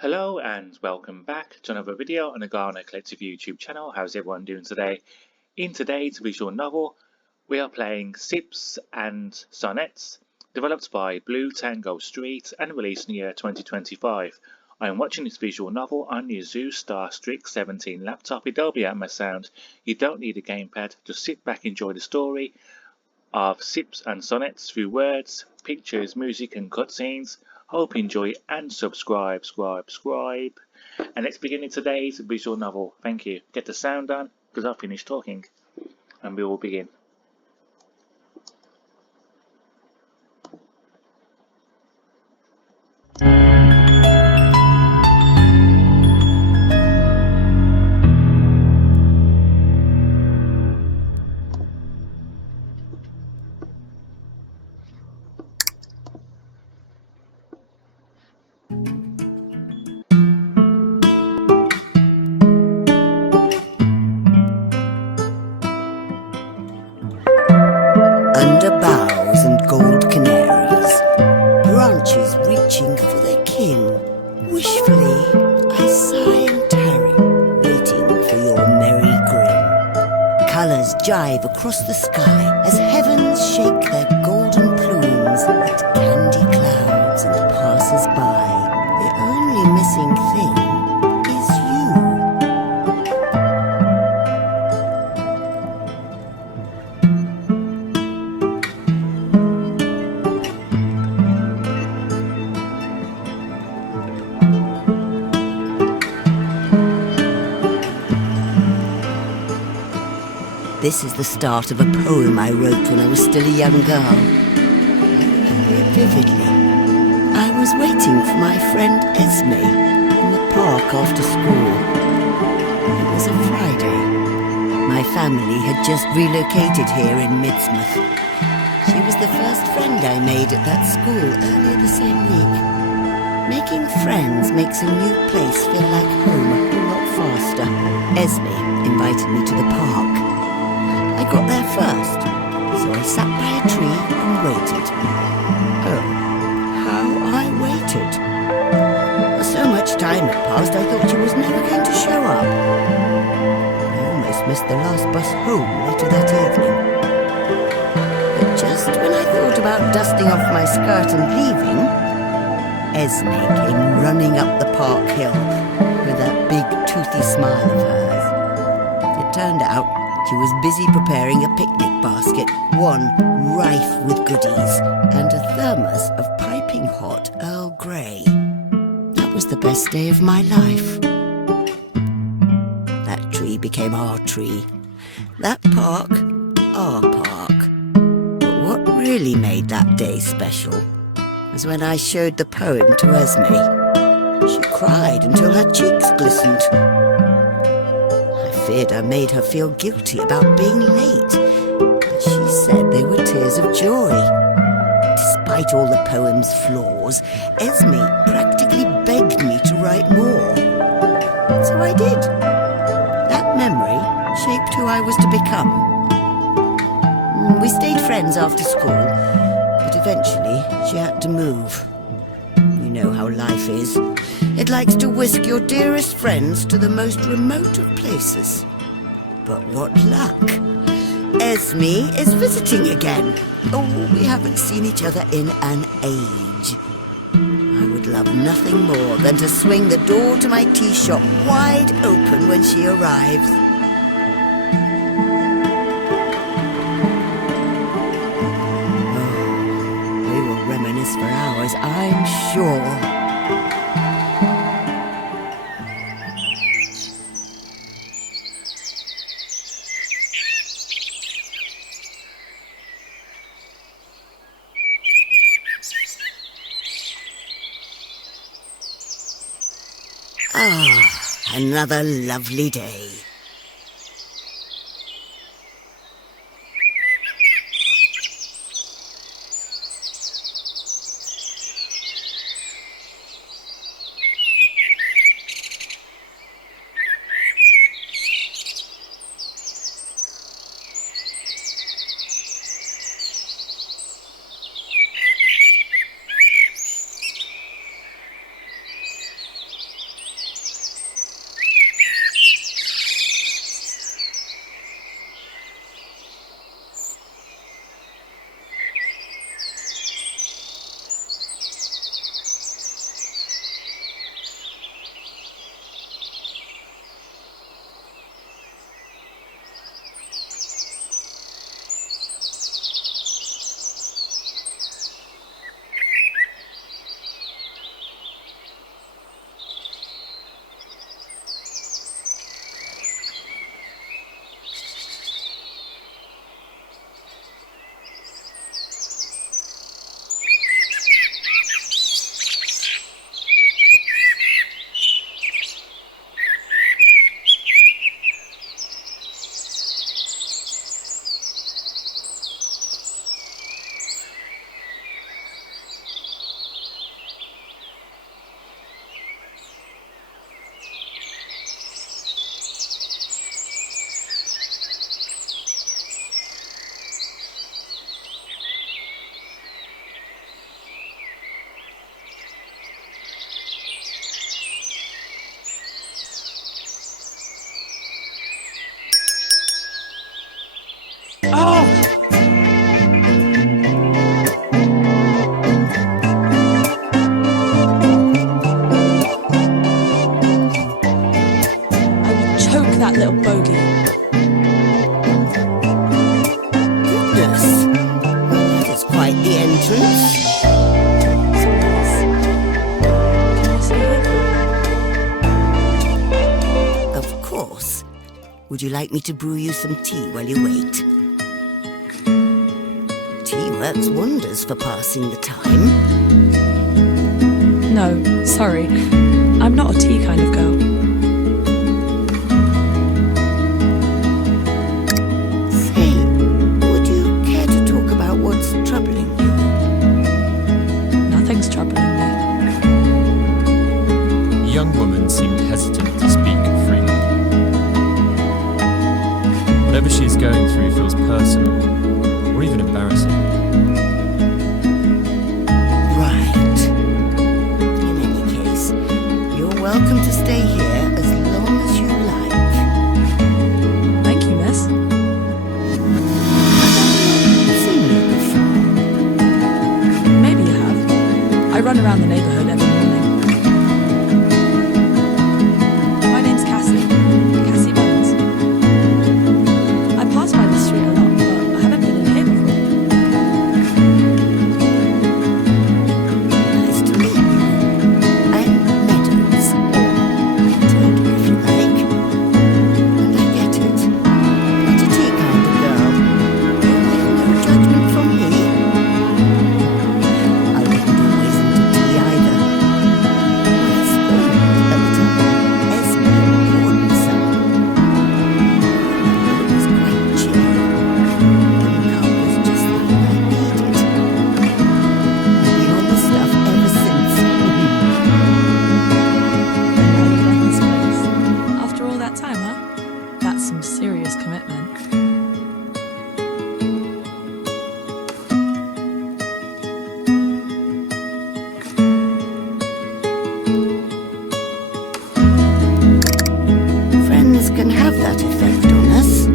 Hello and welcome back to another video on the Ghana Collective YouTube channel. How's everyone doing today? In today's visual novel, we are playing Sips and Sonnets, developed by Blue Tango Street and released in the year 2025. I am watching this visual novel on the Asus Star Strix 17 laptop with Dolby Atmos sound. You don't need a gamepad, just sit back and enjoy the story of Sips and Sonnets through words, pictures, music and cutscenes. Hope you enjoy and subscribe. And let's begin today's visual novel. Thank you. Get the sound on because I've finished talking and we will begin. Under boughs and gold canaries, branches reaching for their kin. Wishfully, I sigh and tarry, waiting for your merry grin. Colours jive across the sky as heavens shake their golden plumes at candy clouds and passers-by. The only missing thing is you. This is the start of a poem I wrote when I was still a young girl. I remember it vividly. I was waiting for my friend Esme in the park after school. It was a Friday. My family had just relocated here in Midsmouth. She was the first friend I made at that school earlier the same week. Making friends makes a new place feel like home a whole lot faster. Esme invited me to the park. I got there first, so I sat by a tree and waited. Oh, how I waited. So much time had passed, I thought she was never going to show up. I almost missed the last bus home later that evening. But just when I thought about dusting off my skirt and leaving, Esme came running up the park hill with that big toothy smile of hers. It turned out she was busy preparing a picnic basket, one rife with goodies, and a thermos of piping hot Earl Grey. That was the best day of my life. That tree became our tree. That park, our park. But what really made that day special was when I showed the poem to Esme. She cried until her cheeks glistened. I feared I made her feel guilty about being late, but she said they were tears of joy. Despite all the poem's flaws, Esme practically begged me to write more. So I did. That memory shaped who I was to become. We stayed friends after school, but eventually she had to move. You know how life is. It likes to whisk your dearest friends to the most remote of places. But what luck! Esme is visiting again. Oh, we haven't seen each other in an age. I would love nothing more than to swing the door to my tea shop wide open when she arrives. Oh, we will reminisce for hours, I'm sure. Ah, another lovely day. Would you like me to brew you some tea while you wait? Tea works wonders for passing the time. No, sorry. I'm not a tea kind of girl. Say, would you care to talk about what's troubling you? Nothing's troubling me. The young woman seemed hesitant to speak freely. Whatever she is going through feels personal, or even embarrassing. Right. In any case, you're welcome to stay here as long as you like. Thank you, miss. Seen you before? Maybe you have. I run around the neighborhood every morning. My name's Cassie. Cassie Bones. I pass by this street a lot, but I haven't been in here before. Nice to meet you. I'm Meadows, or Tilda if you like. And I get it. Not a tea kind of girl. No judgment from me. I wasn't always into tea either. My school at the time, Esme poured some. It was quite chilly. The cup was just the thing I needed. I've been on the stuff ever since. And now you run this place. After all that time, huh? That's some serious commitment. Friends can have that effect on us.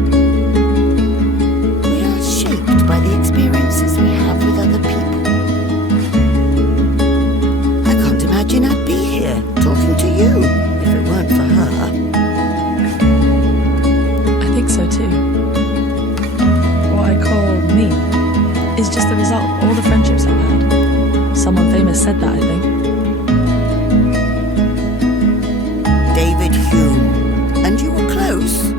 We are shaped by the experiences we have with other people. I can't imagine I'd be here talking to you if it weren't for her. I think so too. What I call me is just the result of all the friendships I've had. Someone famous said that, I think. David Hume. And you were close.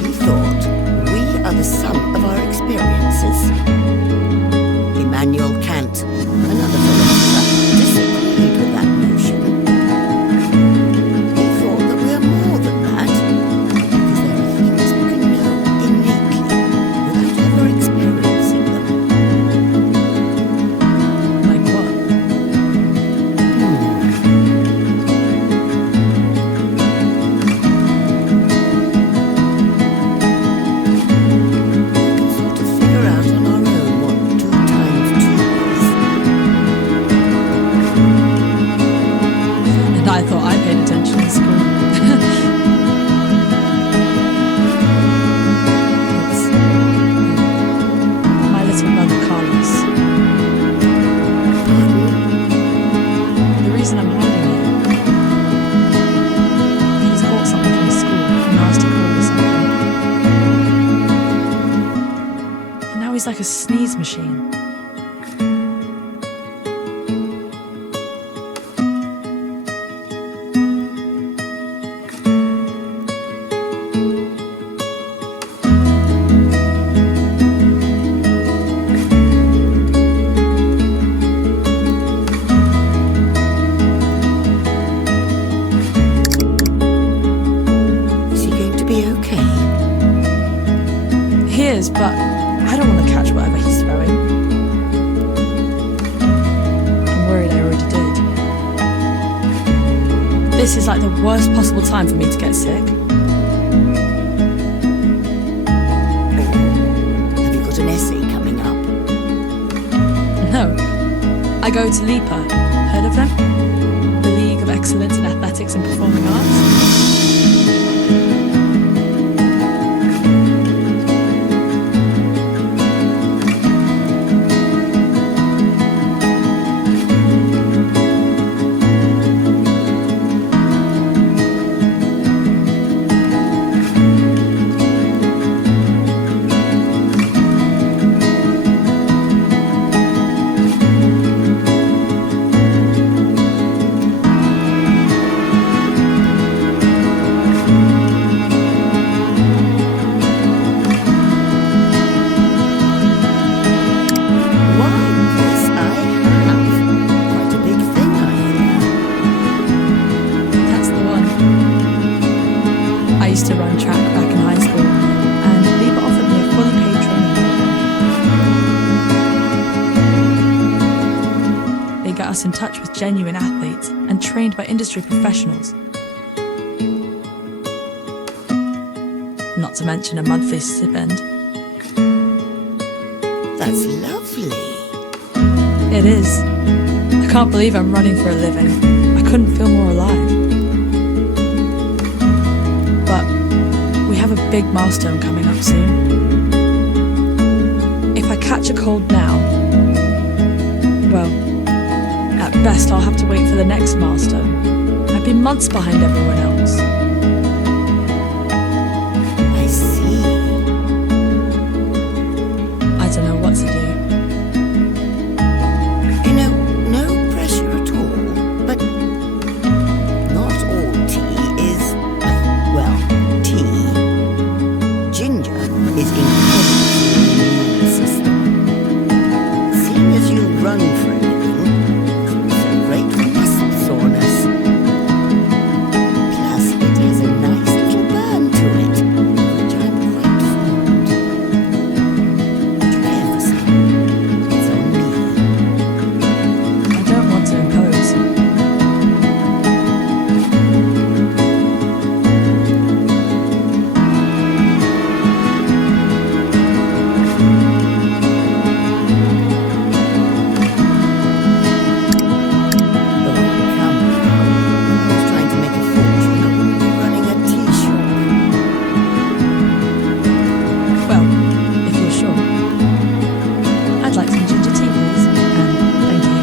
He thought we are the sum of our experiences. Immanuel Kant, another philosopher, disagreed with that notion. He thought that we are more than that, because there are things we can know innately without ever experiencing them. Like what? We can sort of figure out on our own what 2 times 2 is. And I thought I paid attention in school. It's my little brother Carlos. The reason I'm hiding it, he's caught something from school, a nasty cold or something. And now he's like a sneeze machine. Is he going to be okay? He is, but I don't want to catch whatever he's throwing. I'm worried I already did. This is like the worst possible time for me to get sick. Have you got an essay coming up? No, I go to LEPA. Heard of them? The League of Excellence in Athletics and Performing Arts. used to run track back in high school, and Liba offered me a fully paid training program. They got us in touch with genuine athletes and trained by industry professionals. Not to mention a monthly stipend. That's lovely. It is. I can't believe I'm running for a living. I couldn't feel more alive. But we have a big milestone coming up soon. If I catch a cold now, well, at best I'll have to wait for the next milestone. I'd be months behind everyone else. I see. I don't know what to do. You know, no pressure at all, but not all tea is, well, tea. Ginger is incredible for the immune system. Seeing as you run for a living, it's also great for muscle soreness. Plus, it has a nice little burn to it, which I'm quite fond. Try ever some. It's on me. I don't want to impose. Oh, come now. I was trying to make a fortune. I wouldn't be running a Teashop. Well, if you're sure. I'd like some ginger tea, please. Thank you.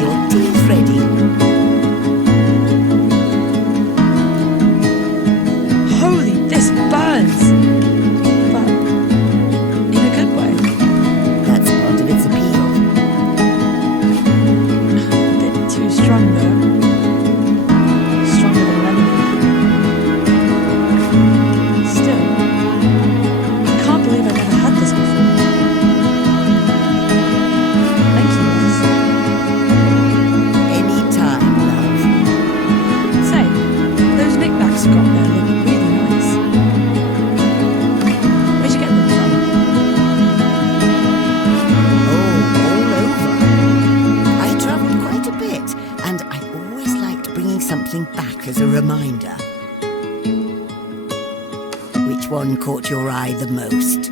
Your tea's ready. Holy, this burns! But in a good way. That's part of its appeal. A bit too strong, though. Stronger than lemonade. Still, I can't believe I've never had this before. Thank you, Liz. Any time, love. Say, those knickknacks you got there look really nice. Where'd you get them from? Oh, all over. I travelled quite a bit, and I always liked bringing something back as a reminder. Which one caught your eye the most?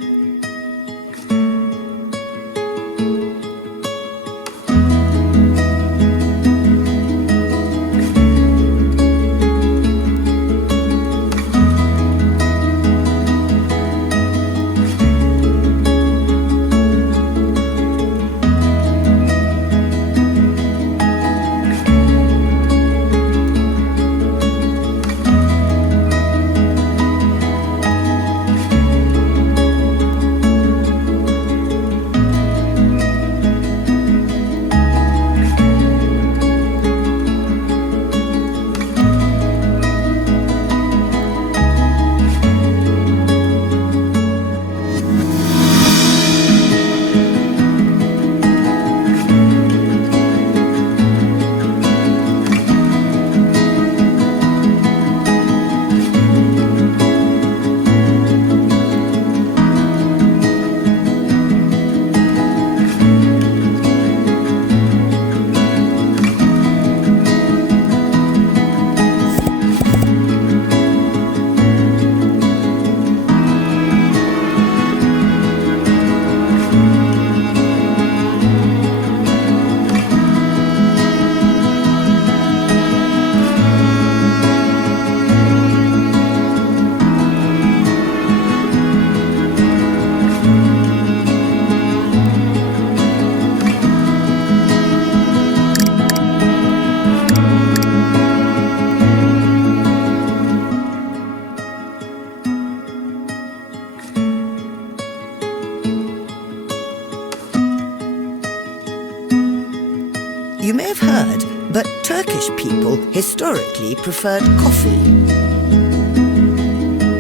You may have heard, but Turkish people historically preferred coffee.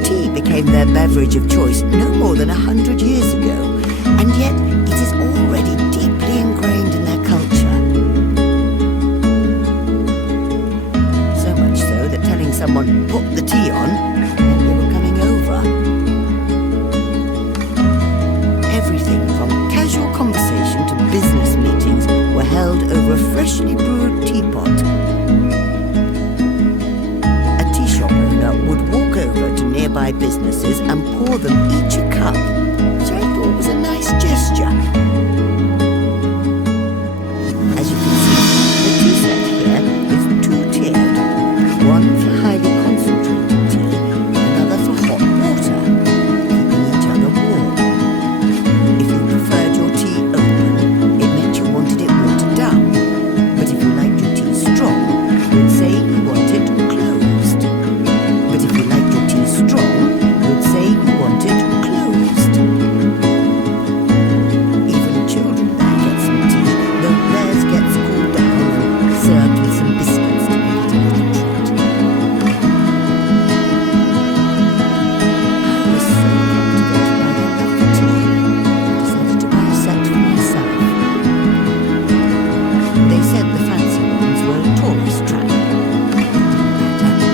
Tea became their beverage of choice no more than 100 years ago, and yet it is already deeply ingrained in their culture. So much so that telling someone, "Put the tea on," meant they were coming over. Everything from casual conversation to business meetings were held over a freshly brewed teapot. A Teashop owner would walk over to nearby businesses and pour them each a cup, which I thought was a nice gesture. As you can see, the tea set here is two-tiered, one for highly concentrated tea, another for hot water, keeping each other warm. If you preferred your tea open, it meant you wanted it watered down. But if you liked your tea strong, you'd say you want it closed. But if you liked your tea strong, you'd say you want it closed. Even children there get some tea, though theirs gets cooled down and served with some biscuits to make it a little treat. I was so captivated by their love for tea, I decided to buy a set for myself. They said the fancy ones were a tourist trap. It didn't matter.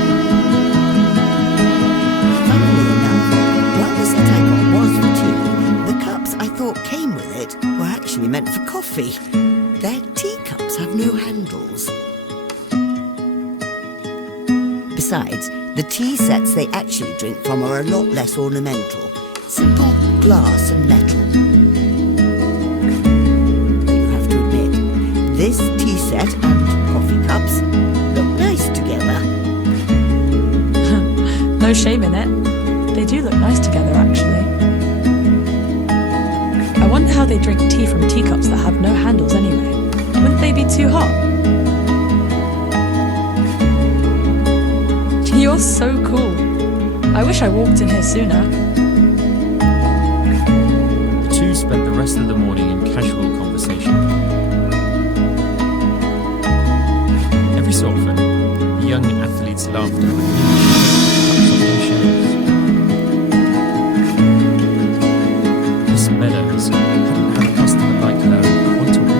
Funnily enough, while the set I got was for tea, the cups I thought came with it were actually meant for coffee. Their teacups have no handles. Besides, the tea sets they actually drink from are a lot less ornamental. Simple glass and metal. But you have to admit, this tea set and coffee cups look nice together. No shame in it. They do look nice together, actually. I wonder how they drink tea from teacups that have no handles anyway. Wouldn't they be too hot? You're so cool. I wish I walked in here sooner. The two spent the rest of the morning in casual conversation. Every so often, the young athlete's laughter would cups off their shelves. Miss Meadows hadn't had a customer like her in quite a while.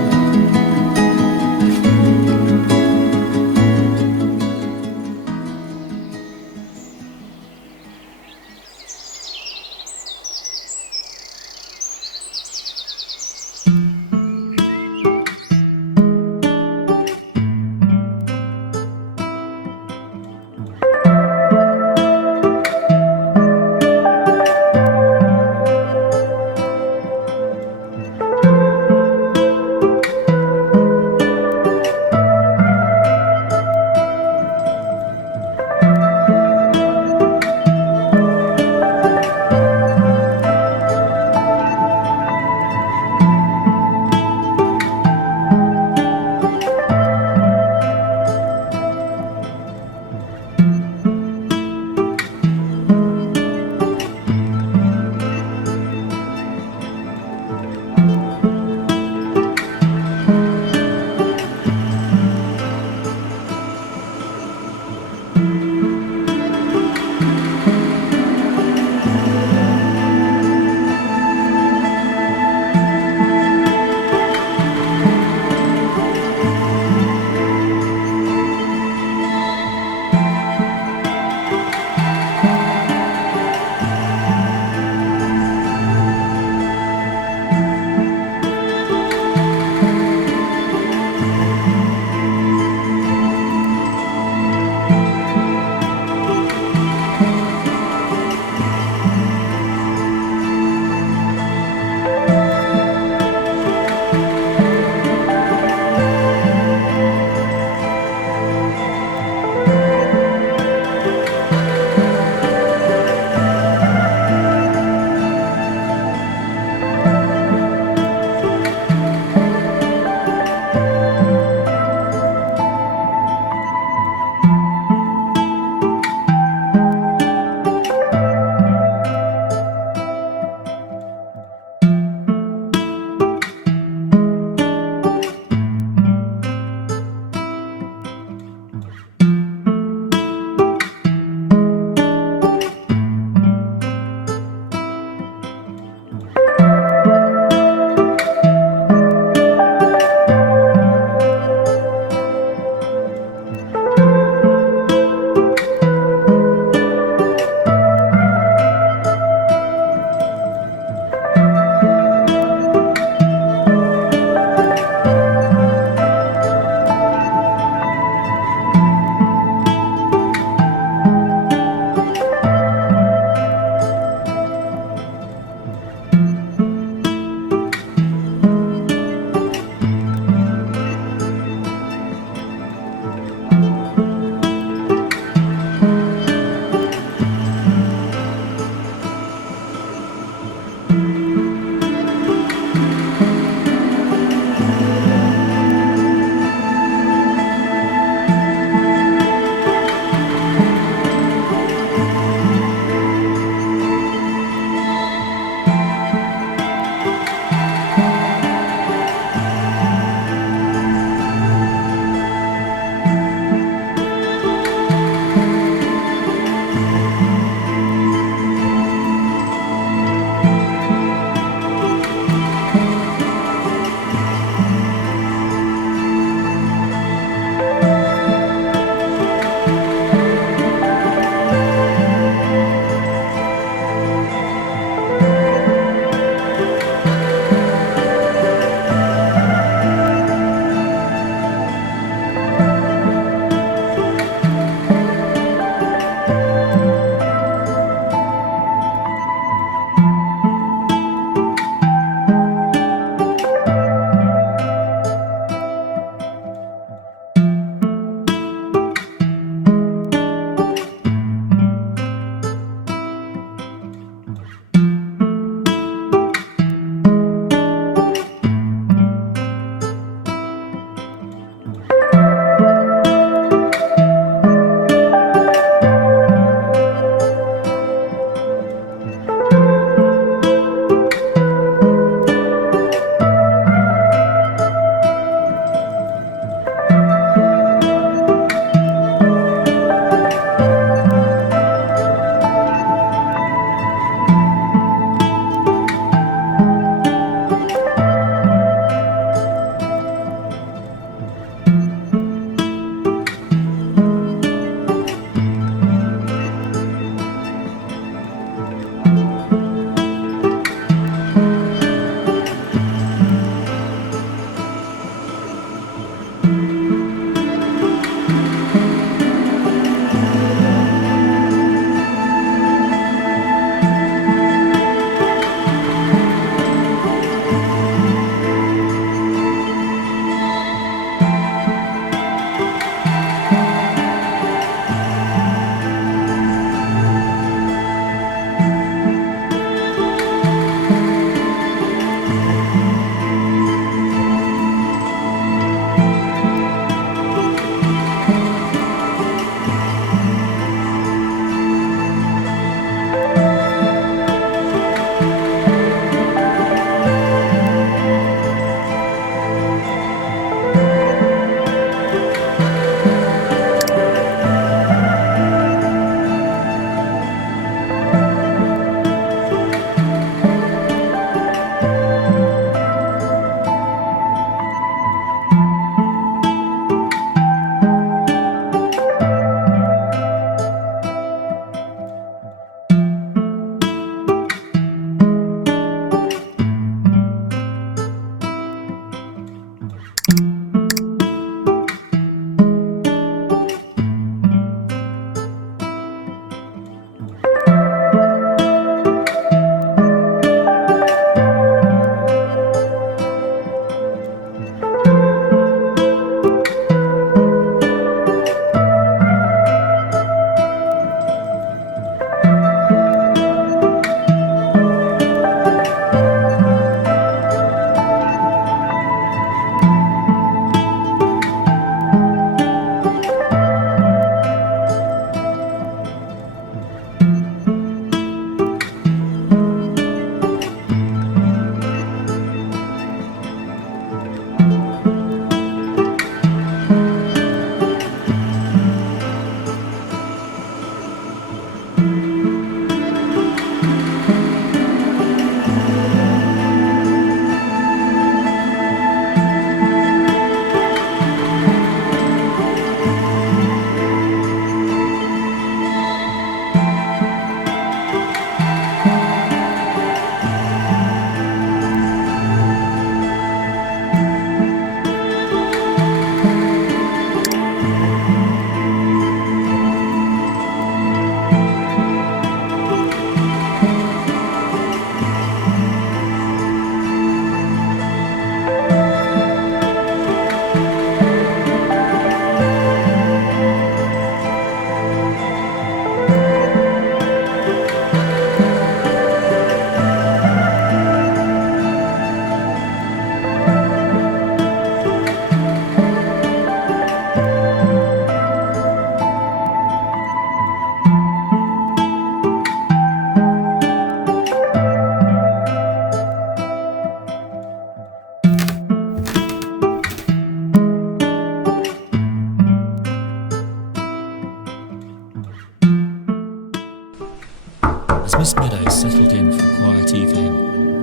settled in for a quiet evening,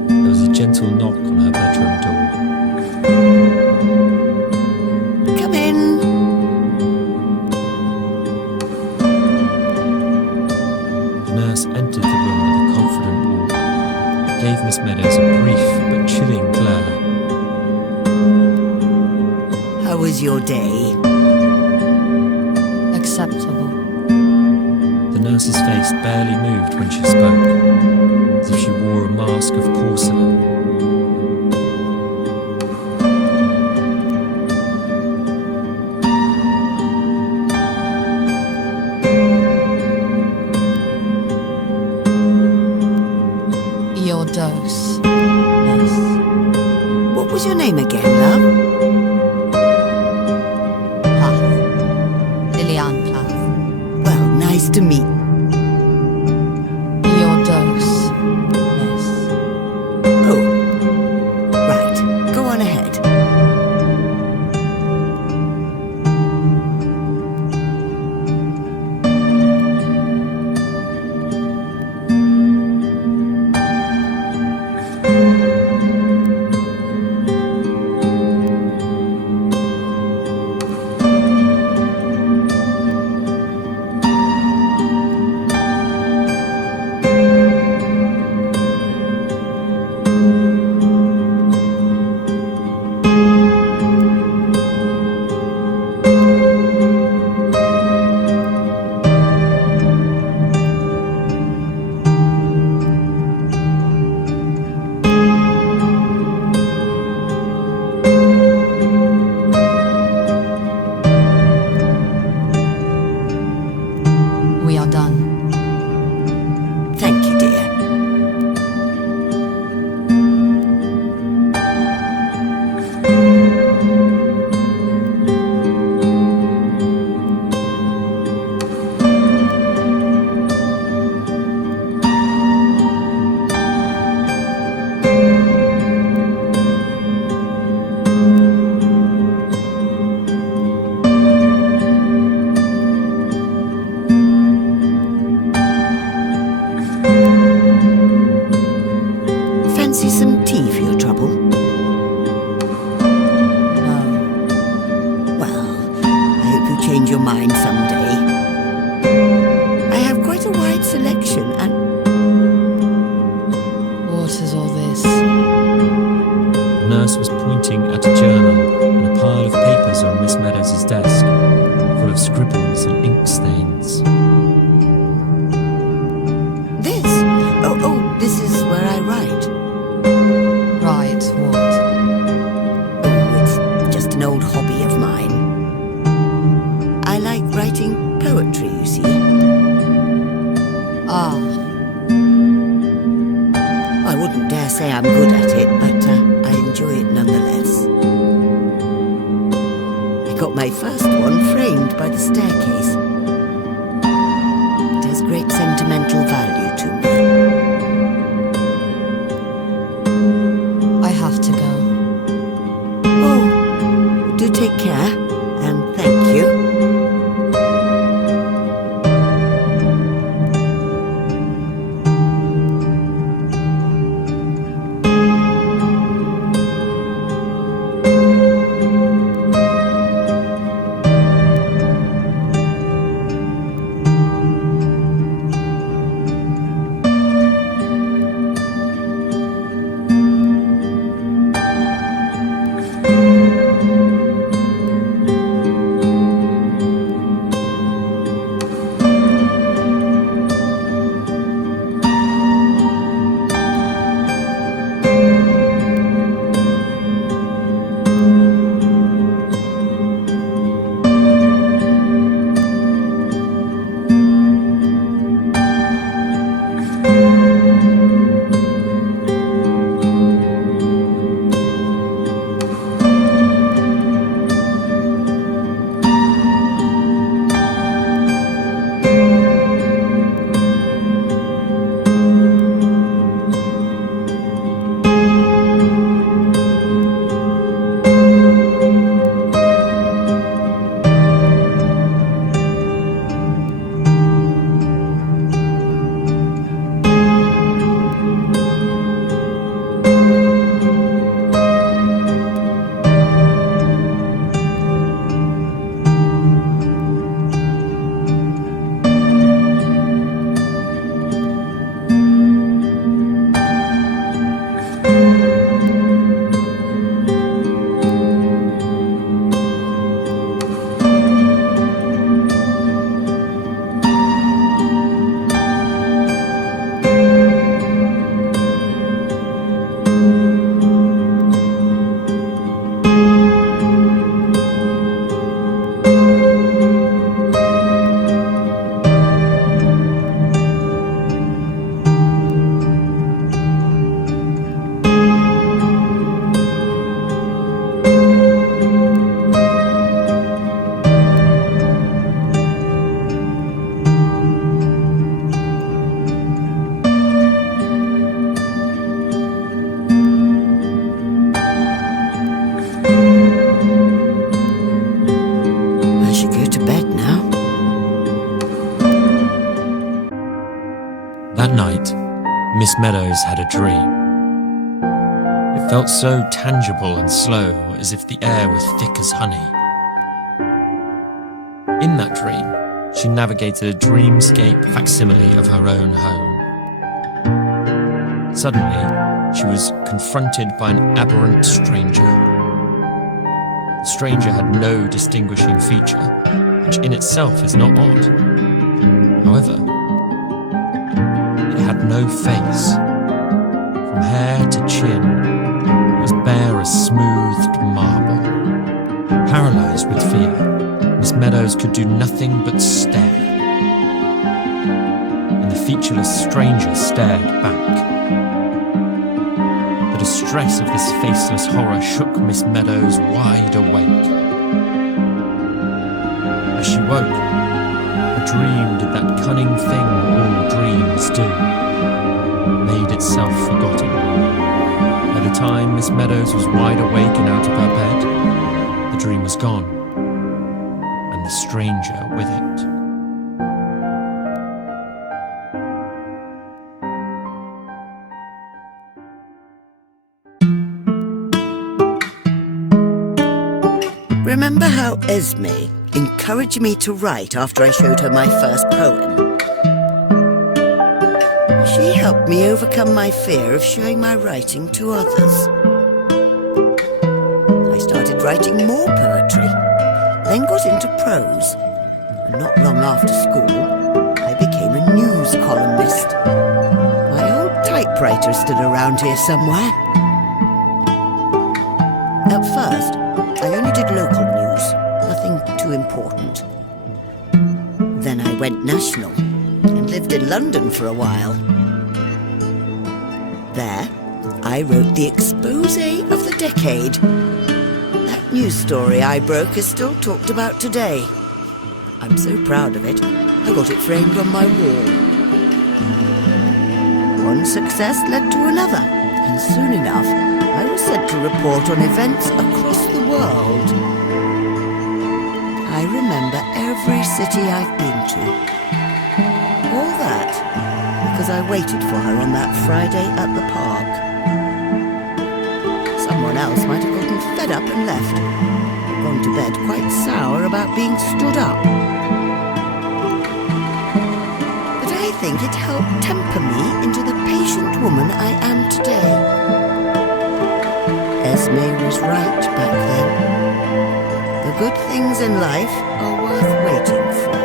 there was a gentle knock on her bedroom door. Come in. The nurse entered the room with a confident walk, gave Miss Meadows a brief but chilling glare. How was your day? Acceptable. The nurse's face barely moved when she spoke, as if she wore a mask of porcelain. Your dose, miss. What was your name again, love? Plath. Liliane Plath. Well, nice to meet. Your dose, miss. Oh, right. Go on ahead. We are done. Thank you, dear. Fancy some tea for your trouble? No. Well, I hope you change your mind someday. I have quite a wide selection and... What is all this? The nurse was pointing at a journal and a pile of papers on Miss Meadows' desk, full of scribbles and ink stains. This? Oh, this is where I write. Right, what? Oh, it's just an old hobby of mine. I like writing poetry, you see. Ah, I wouldn't dare say I'm good at it, but I enjoy it nonetheless. I got my first one framed by the staircase. It has great sentimental value to me. I have to go. Oh, do take care, and thank you. Miss Meadows had a dream. It felt so tangible and slow, as if the air was thick as honey. In that dream, she navigated a dreamscape facsimile of her own home. Suddenly, she was confronted by an aberrant stranger. The stranger had no distinguishing feature, which in itself is not odd. However, it had no face. From hair to chin, it was bare as smoothed marble. Paralysed with fear, Miss Meadows could do nothing but stare. And the featureless stranger stared back. The distress of this faceless horror shook Miss Meadows wide awake. As she woke, a dream did that cunning thing all dreams do, made itself forgotten. By the time Miss Meadows was wide awake and out of her bed, the dream was gone, and the stranger with it. Remember how Esme encouraged me to write after I showed her my first poem? She helped me overcome my fear of showing my writing to others. I started writing more poetry, then got into prose, and not long after school, I became a news columnist. My old typewriter is still around here somewhere. At first, I only did local news, nothing too important. Then I went national and lived in London for a while. There, I wrote the exposé of the decade. That news story I broke is still talked about today. I'm so proud of it, I got it framed on my wall. One success led to another, and soon enough, I was sent to report on events across the world. I remember every city I've been to. All that because I waited for her on that Friday at the park. Someone else might have gotten fed up and left, gone to bed quite sour about being stood up. But I think it helped temper me into the patient woman I am today. Esme was right back then. The good things in life are worth waiting for.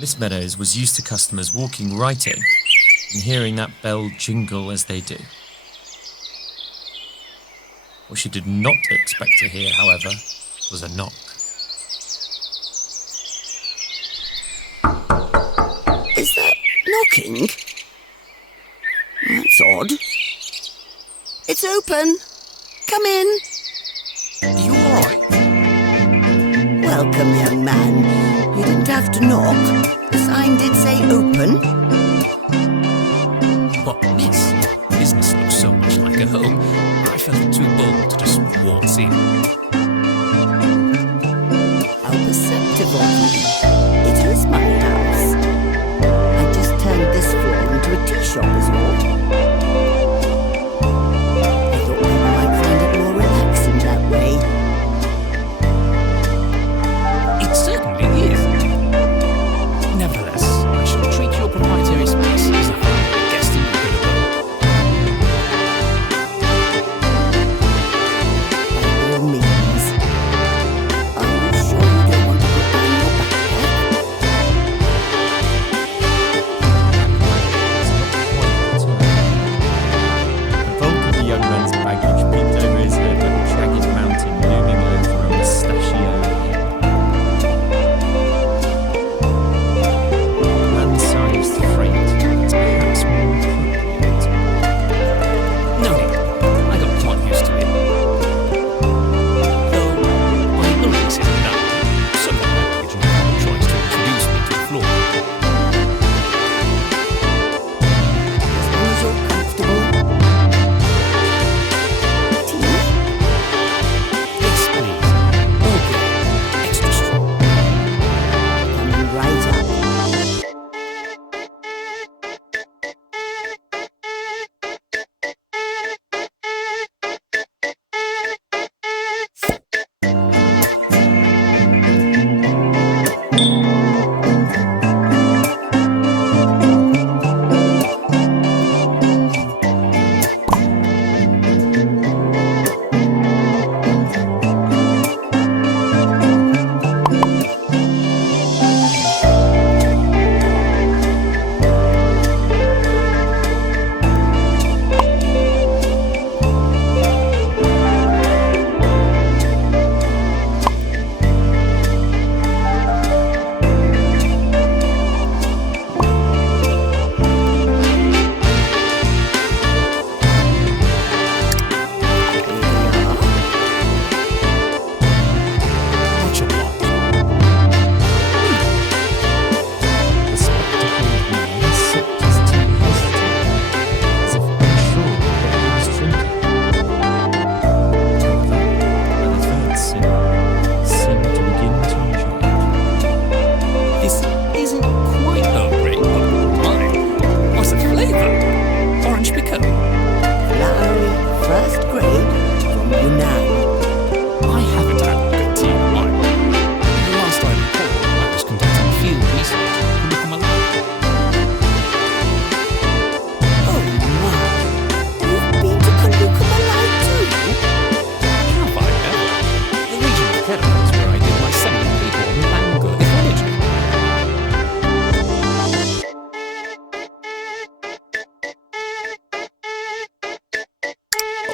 Miss Meadows was used to customers walking right in and hearing that bell jingle as they do. What she did not expect to hear, however, was a knock. Is that knocking? That's odd. It's open. Come in. You all right? Welcome, young man. You didn't have to knock. The sign did say open. But miss, business looks so much like a home. I felt too bold to just waltz in. How perceptive of you. It is my house. I just turned this floor into a tea shop as well. I thought maybe I might find it more relaxing that way. It certainly is. Nevertheless, I shall treat your proprietary space as a guest in the By all means.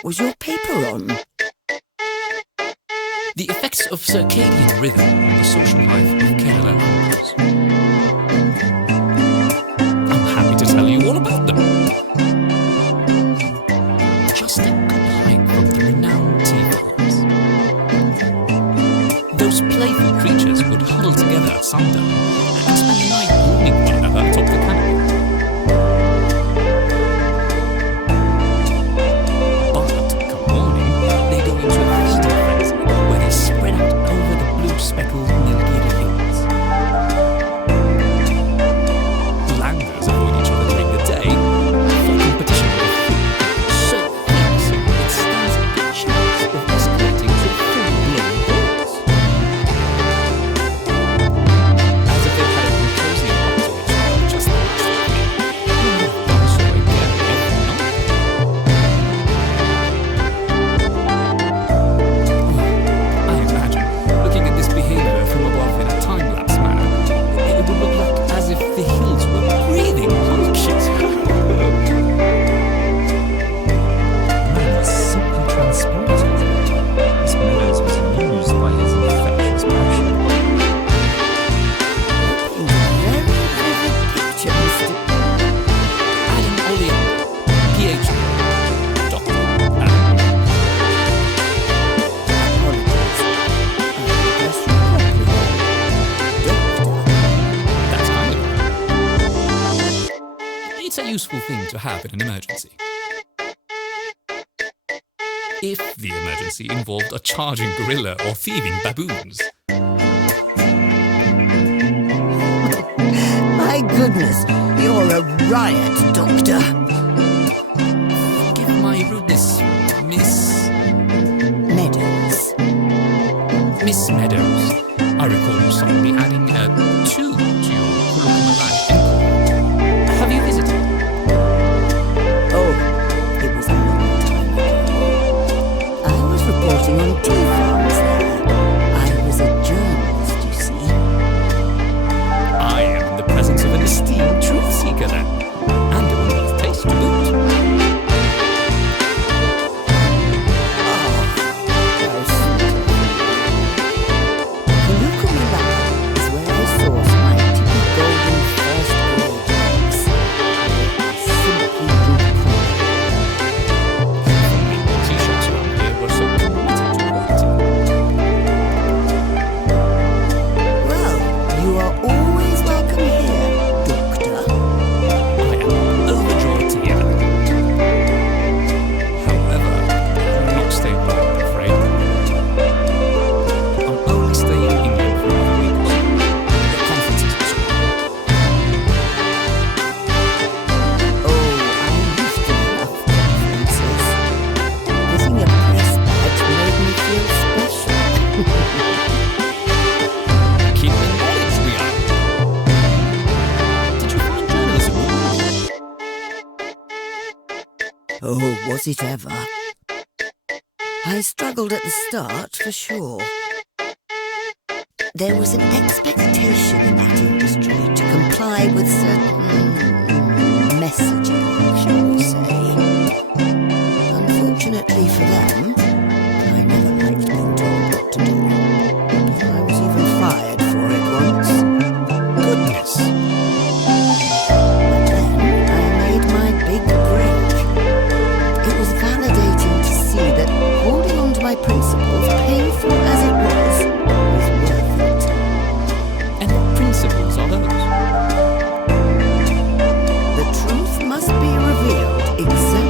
What was your paper on? The effects of circadian rhythm on the social life of Kerala animals. I'm happy to tell you all about them. Just a good hike from the renowned tea farms. Those playful creatures would huddle together at sundown and spend the night grooming one another atop the canopy. But come morning, they go into a feeding frenzy where they spread out over the blue speckled Nilgiri hills. Landers avoid each other during the day for competition with food so fierce it stands a good chance of escalating to full-blown wars. As if they had a cozy afterwards, just like done so again every night. I imagine, looking at this behaviour from above in a time-lapse manner, it would look like as if the hills were breathing hunches. Man was simply transported. Miss Meadows was amused by his infectious passion. In a very vivid picture, Mr. Adam Oleander, PhD, Doctor Adam. Apologies. I guess you properly. Doctor. That's kind of it. It's a useful thing to have in an emergency. If the emergency involved a charging gorilla or thieving baboons. My goodness, you're a riot, Doctor. Forgive my rudeness, Miss Meadows. I recall you softly adding a 2 to your Kulukumalai. Have you visited? Oh, it was a long time ago. I was reporting on tea farms there. I was a journalist, you see. I am in the presence of an esteemed truth seeker then, and a woman with taste to boot. Oh, how sweet of you. Kulukumalai is where I source my typical golden first grade eggs. They are simply incredible. Only the Teashops around here were so committed to quality. Well, you are always welcome here, Doctor. I am overjoyed to hear that. However, I'm not staying long, I'm afraid. I'm only staying in England for another week or so. The conferences and so on. Oh, I'm used to enough conferences. Getting a press badge made me feel special. Keep in knowledge we are. Did you find journalism rewarding? Oh, was it ever? I struggled at the start, for sure. There was an expectation in that industry to comply with certain messaging, shall we say. Unfortunately for them, I never liked being told what to do. I was even fired for it once. Goodness. But then I made my big break. It was validating to see that holding on to my principles, painful as it was worth it. And what principles are those? The truth must be revealed exactly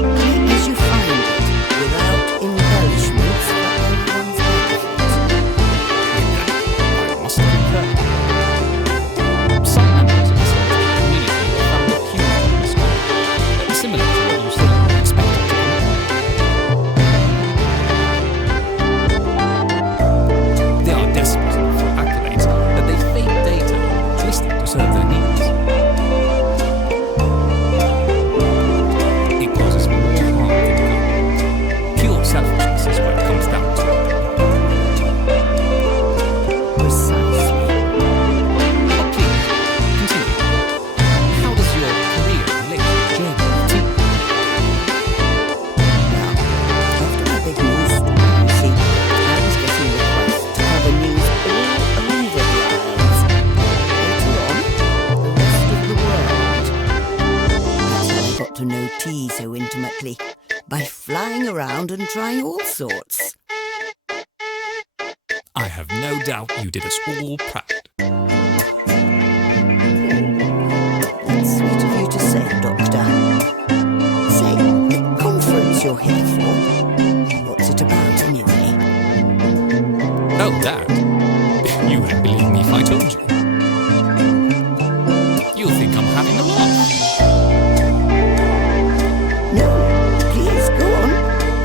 flying around and trying all sorts. I have no doubt you did us all proud. That's sweet of you to say, Doctor. Say, the conference you're here for, what's it about anyway? Oh, that? You wouldn't believe me if I told you. You'll think I'm having a laugh. No, please go on.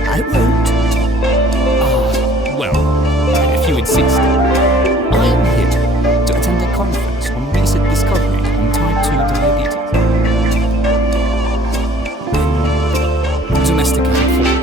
I won't. Well, if you insist. I am here to attend a conference on recent discoveries on type 2 diabetes. Domesticated form.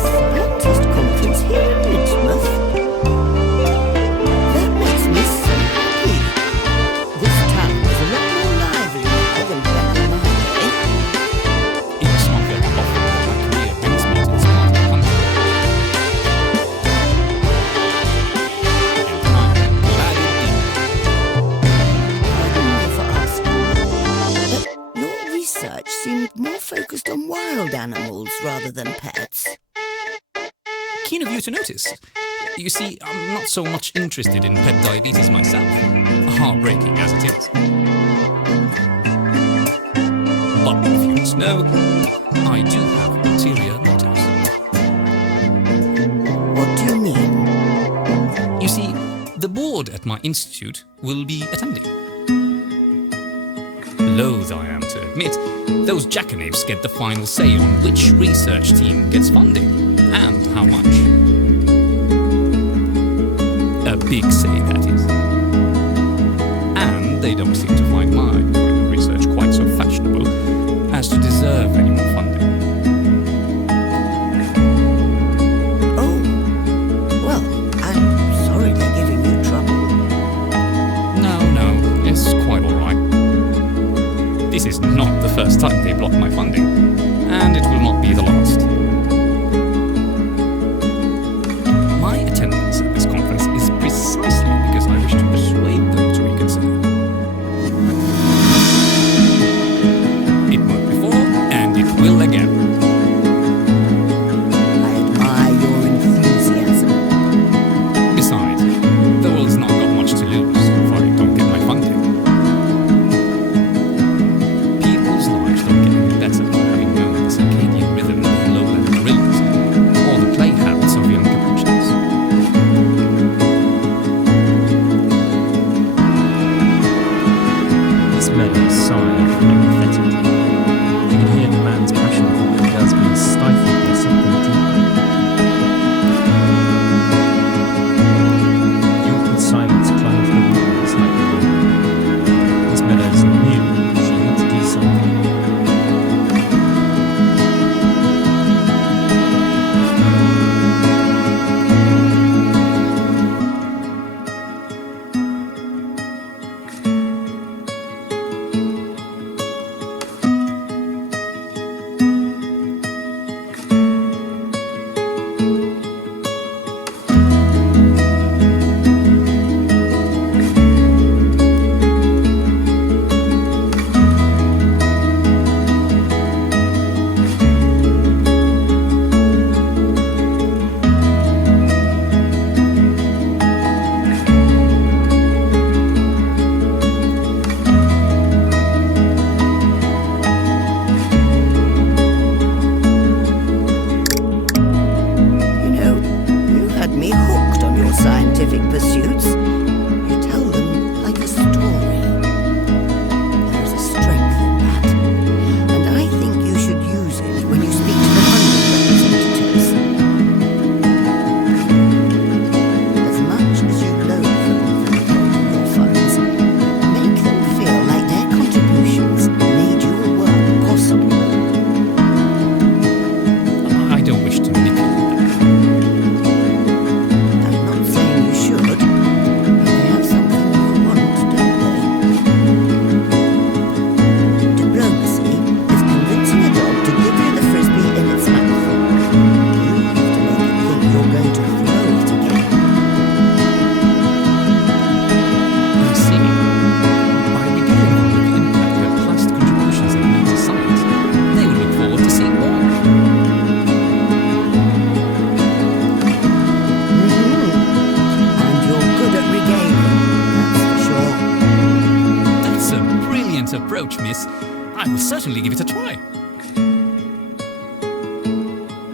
Scientist conference here in Portsmouth. That makes me so happy. This town is a lot more lively now than back in my day. It's not very often that my career brings me to this part of the country. And I'm glad indeed. Pardon me for asking, but your research seemed more focused on wild animals rather than pets. Keen of you to notice. You see, I'm not so much interested in pet diabetes myself, heartbreaking as it is. But if you must know, I do have ulterior motives. What do you mean? You see, the board at my institute will be attending. Loath I am to admit, those jackanapes get the final say on which research team gets funding and how much. A big say, that is. And they don't seem to find my kind of research quite so fashionable as to deserve any more funding. Oh, well, I'm sorry they're giving you trouble. No, it's quite all right. This is not the first time they blocked my funding, and it will not be the last. My attendance at this conference is precisely because I wish to persuade them to reconsider. It worked before, and it will again. I admire your enthusiasm. Besides, the world's not got much to lose if I don't get my funding. People's lives don't get any better for having known the circadian rhythm of the lowlands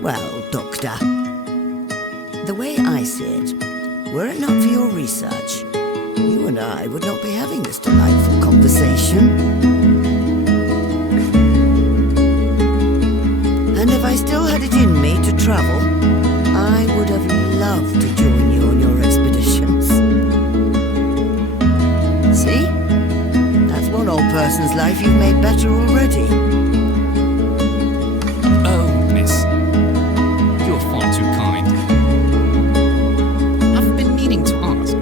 Well, Doctor, the way I see it, were it not for your research, you and I would not be having this delightful conversation. And if I still had it in me to travel, I would have loved to join you on your expeditions. See? That's one old person's life you've made better already. Oh, miss. You're far too kind. I've been meaning to ask.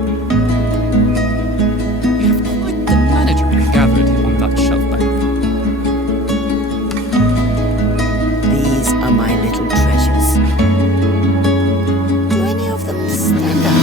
You have quite the menagerie gathered on that shelf back there. These are my little treasures. Do any of them stand out?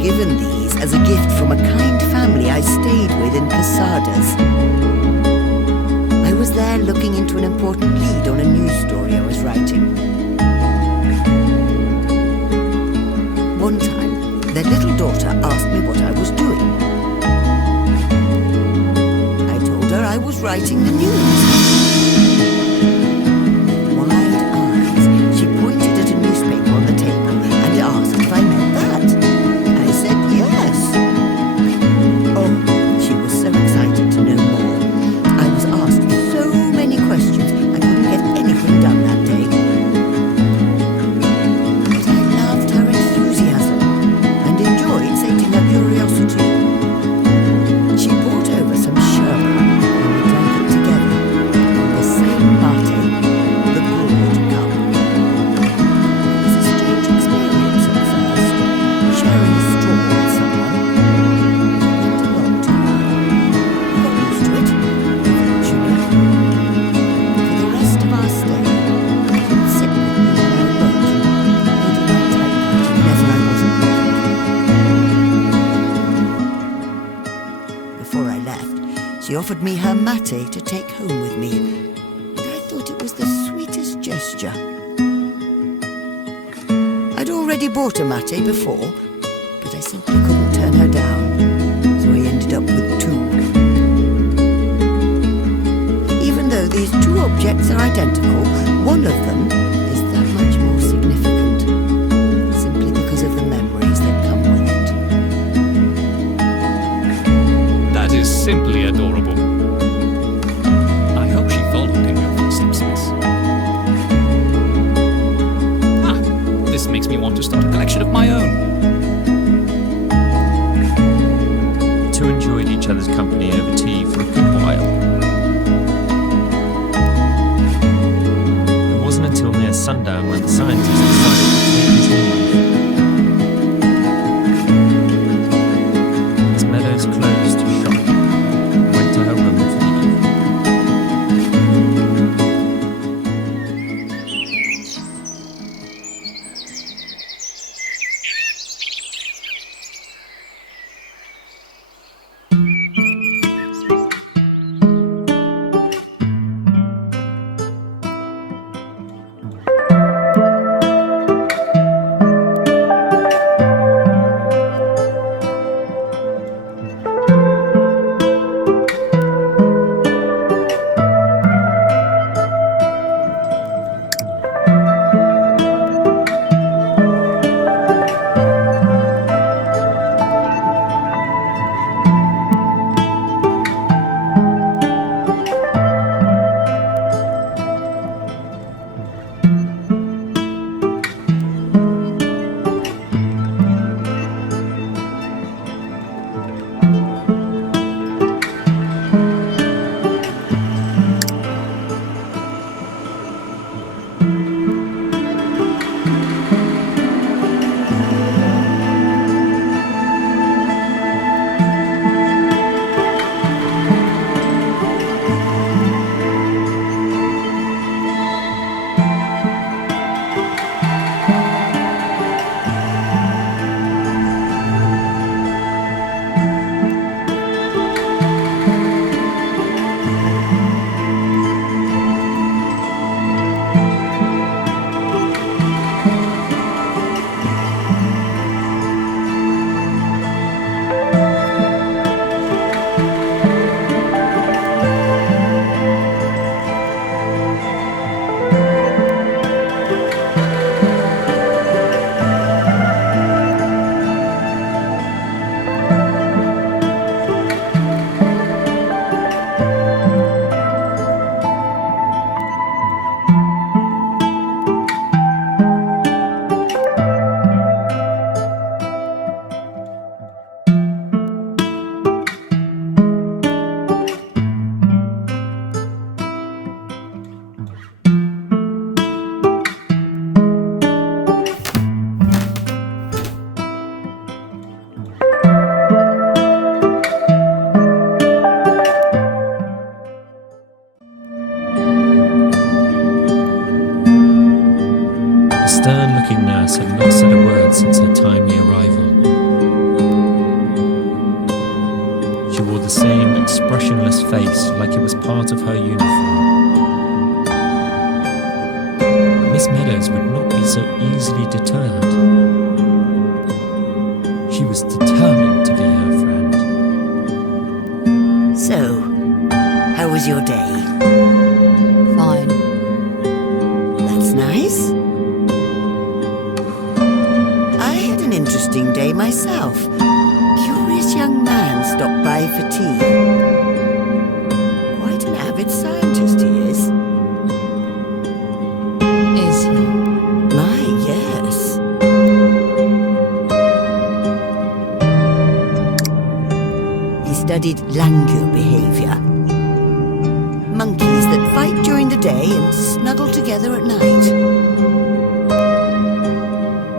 Given these as a gift from a kind family I stayed with in Posadas. I was there looking into an important lead on a news story I was writing. One time, their little daughter asked me what I was doing. I told her I was writing the news. With wide eyes, she pointed at a newspaper on the table and asked if I meant that. She was so excited to know more. I was asked so many questions, I couldn't get anything done that day. But I loved her enthusiasm and enjoyed sating her curiosity. She brought over some sherbet and we drank it together in the same mate, the gourd cup. It was a strange experience at first, sharing a straw with someone. She offered me her mate to take home with me, and I thought it was the sweetest gesture. I'd already bought a mate before, but I simply couldn't turn her down, so I ended up with two. Even though these two objects are identical, one of them is that much more significant, simply because of the memories that come with it. That is simply adorable. I hope she followed in your footsteps, miss. This makes me want to start a collection of my own. The two enjoyed each other's company over tea for a good while. It wasn't until near sundown when the scientist decided to take his leave. Miss Meadows closed shop and went to her room for the evening. stern-looking nurse had not said a word since her timely arrival. She wore the same expressionless face like it was part of her uniform. But Miss Meadows would not be so easily deterred. She was determined to be her friend. So, how was your day? Fine. That's nice. I had an interesting day myself. Curious young man stopped by for tea. Quite an avid scientist he is. Is he? My, yes. He studied languor behavior. Monkeys that fight during the day and snuggle together at night.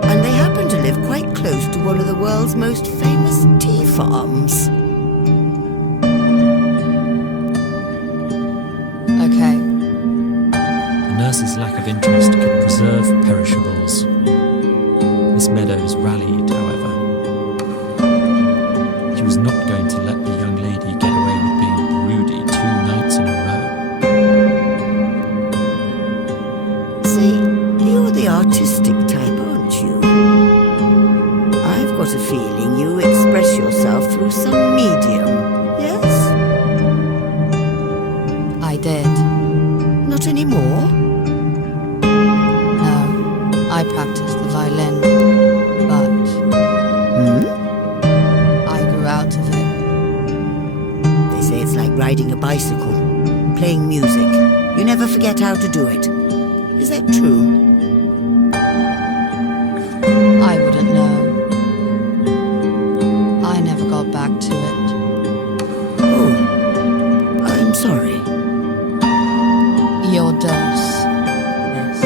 And they happen to live quite close to one of the world's most famous tea farms. Okay. The nurse's lack of interest could preserve perishables. Miss Meadows rallied, however. She was not going to let the young lady get away with being broody 2 nights in a row. See, you're the artistic type, aren't you? I've got a feeling you express yourself through some medium, yes? I did. Not anymore? No. I practiced the violin. But I grew out of it. They say it's like riding a bicycle, playing music. You never forget how to do it. Is that true? I wouldn't know. I never got back to it. Oh, I'm sorry. Your dose, miss.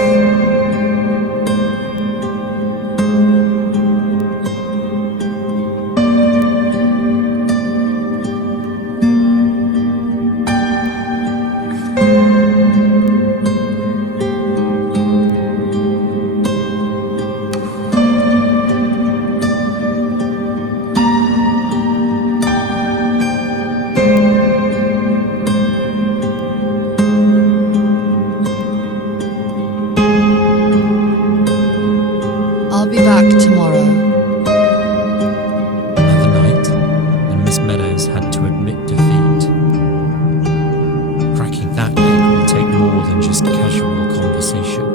I'll be back tomorrow. Another night, and Miss Meadows had to admit defeat. Cracking that egg will take more than just casual conversation.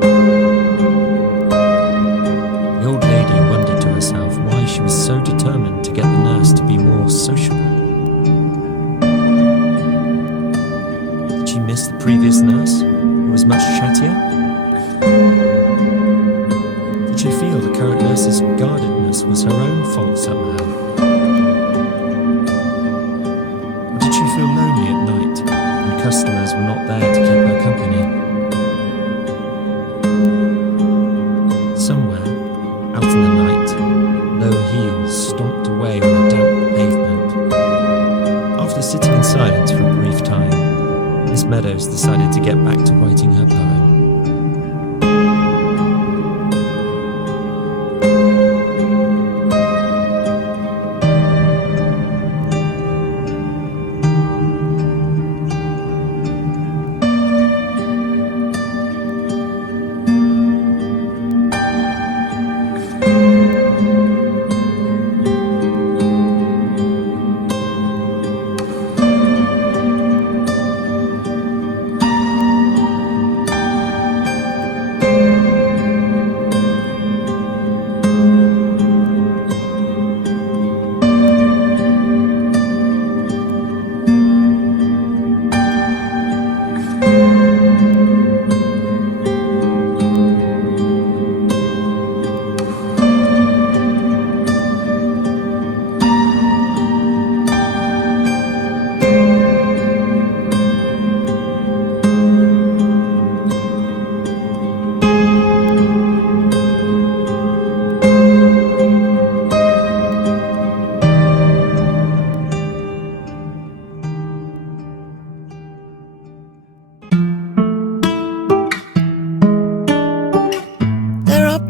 The old lady wondered to herself why she was so determined to get the nurse to be more sociable. Did she miss the previous nurse, who was much chattier? Did she feel the current nurse's guardedness was her own fault somehow? Or did she feel lonely at night when customers were not there to keep her company? Somewhere, out in the night, low heels stomped away on a damp pavement. After sitting in silence for a brief time, Miss Meadows decided to get back to writing her poem.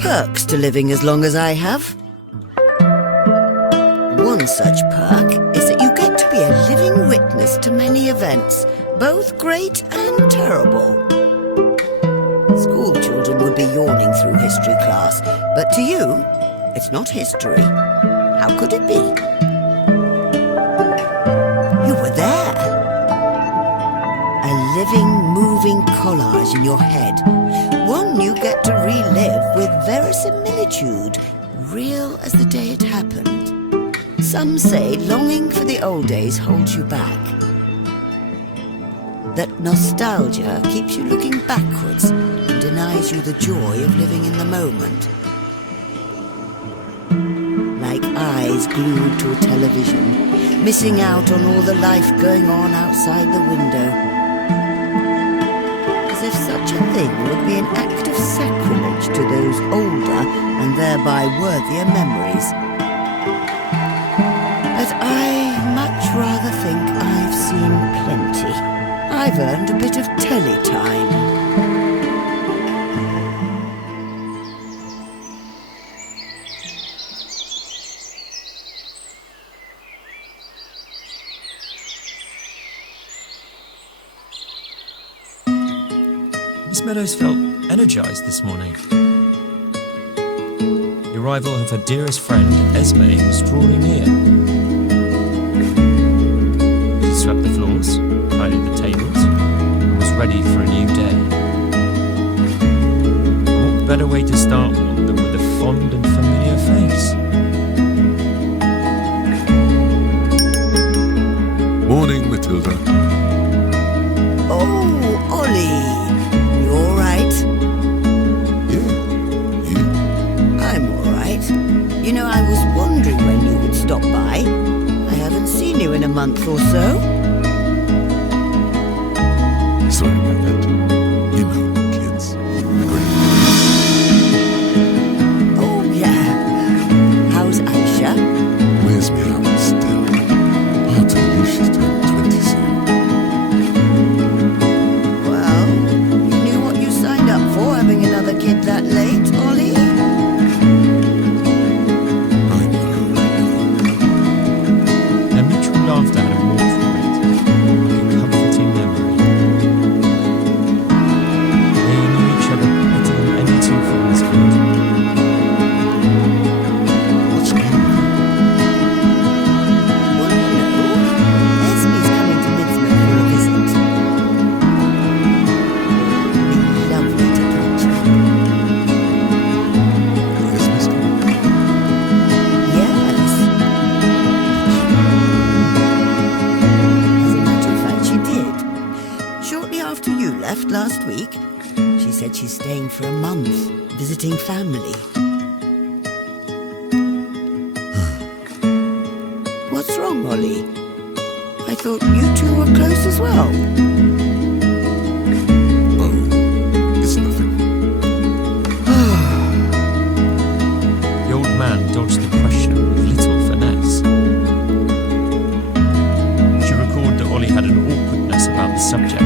perks to living as long as I have. One such perk is that you get to be a living witness to many events, both great and terrible. School children would be yawning through history class, but to you, it's not history. How could it be? You were there. A living, moving collage in your head. One you get to relive with verisimilitude, real as the day it happened. Some say longing for the old days holds you back. That nostalgia keeps you looking backwards and denies you the joy of living in the moment. Like eyes glued to a television, missing out on all the life going on outside the window. As if such a thing would be an act of sacrilege to those older and thereby worthier memories. But I much rather think I've seen plenty. I've earned a bit of telly time. Miss Meadows felt energised this morning. The arrival of her dearest friend, Esme, was drawing near. She swept the floors, tidied the tables, and was ready for a new day. And what better way to start one than with a fond and familiar face? Morning, Matilda. Oh, Ollie. You all right? Yeah, you? I'm all right. You know, I was wondering when you would stop by. I haven't seen you in a month or so. Sorry about that. You know, kids. Great. Oh, yeah. How's Aisha? Wears me out still. Hard to believe she's turned 20 soon. Well, you knew what you signed up for, having another kid that late, Ollie? I know. Their mutual laughter had a warmth from it, like a comforting memory. They knew each other better than any two friends could. What's wrong with Well, you know, Esme's coming to Midsmouth for a visit. It'd be lovely to catch up. you? Esme's coming. Yes. As a matter of fact, she did. Shortly after you left last week, she said she's staying for a month, visiting family. What's wrong, Ollie? I thought you two were close as well. Oh, it's nothing. The old man dodged the question with little finesse. She recalled that Ollie had an awkwardness about the subject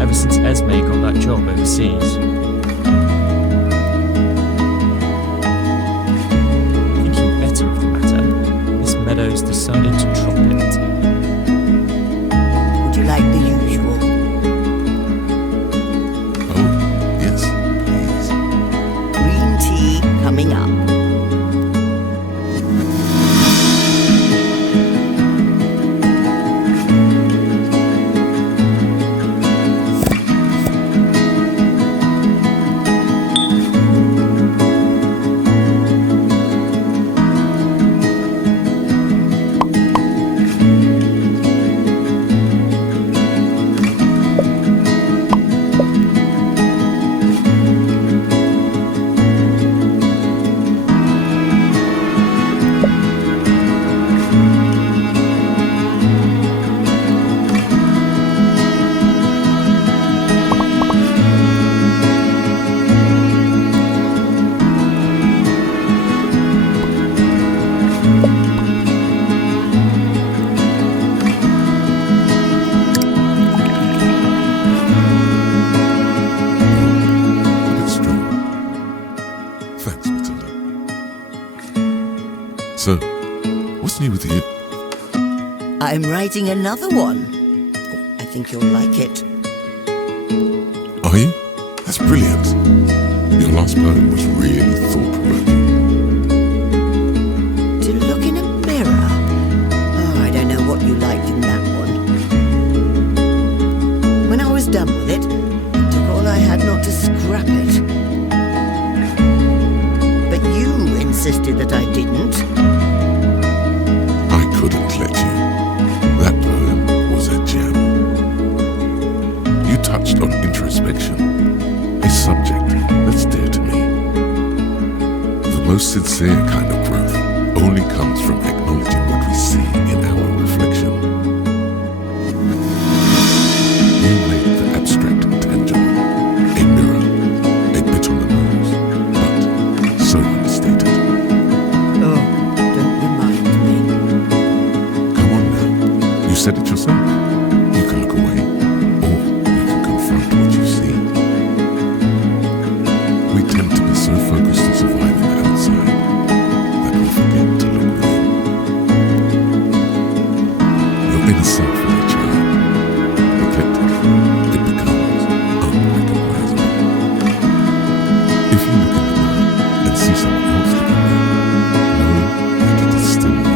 ever since Esme got that job overseas. Thinking better of the matter, Miss Meadows decided to drop it. Would you like the usual? Oh, yes, please. Green tea coming up. A bit strong. Thanks, Matilda. So, what's new with you? I'm writing another one. Oh, I think you'll like it. Are you? That's brilliant. Your last poem was really thought-provoking. To look in a mirror. Oh, I don't know what you liked in that one. When I was done with it, it took all I had not to scrap it. But you insisted that I didn't. I couldn't let you. That poem was a gem. You touched on introspection, a subject that's dear to me. The most sincere kind of growth only comes from acknowledging what we see in our reflection. You make the abstract tangible, a mirror, a bit on the nose, but so unstated. Oh, don't remind me. Come on now, you said it yourself. You can look away, or you can confront what you see. We tend to be so focused on surviving outside that we forget to look within. Your inner self is a child. Neglected, it becomes unrecognizable. If you look in the mirror and see someone else looking there, know that it is still you,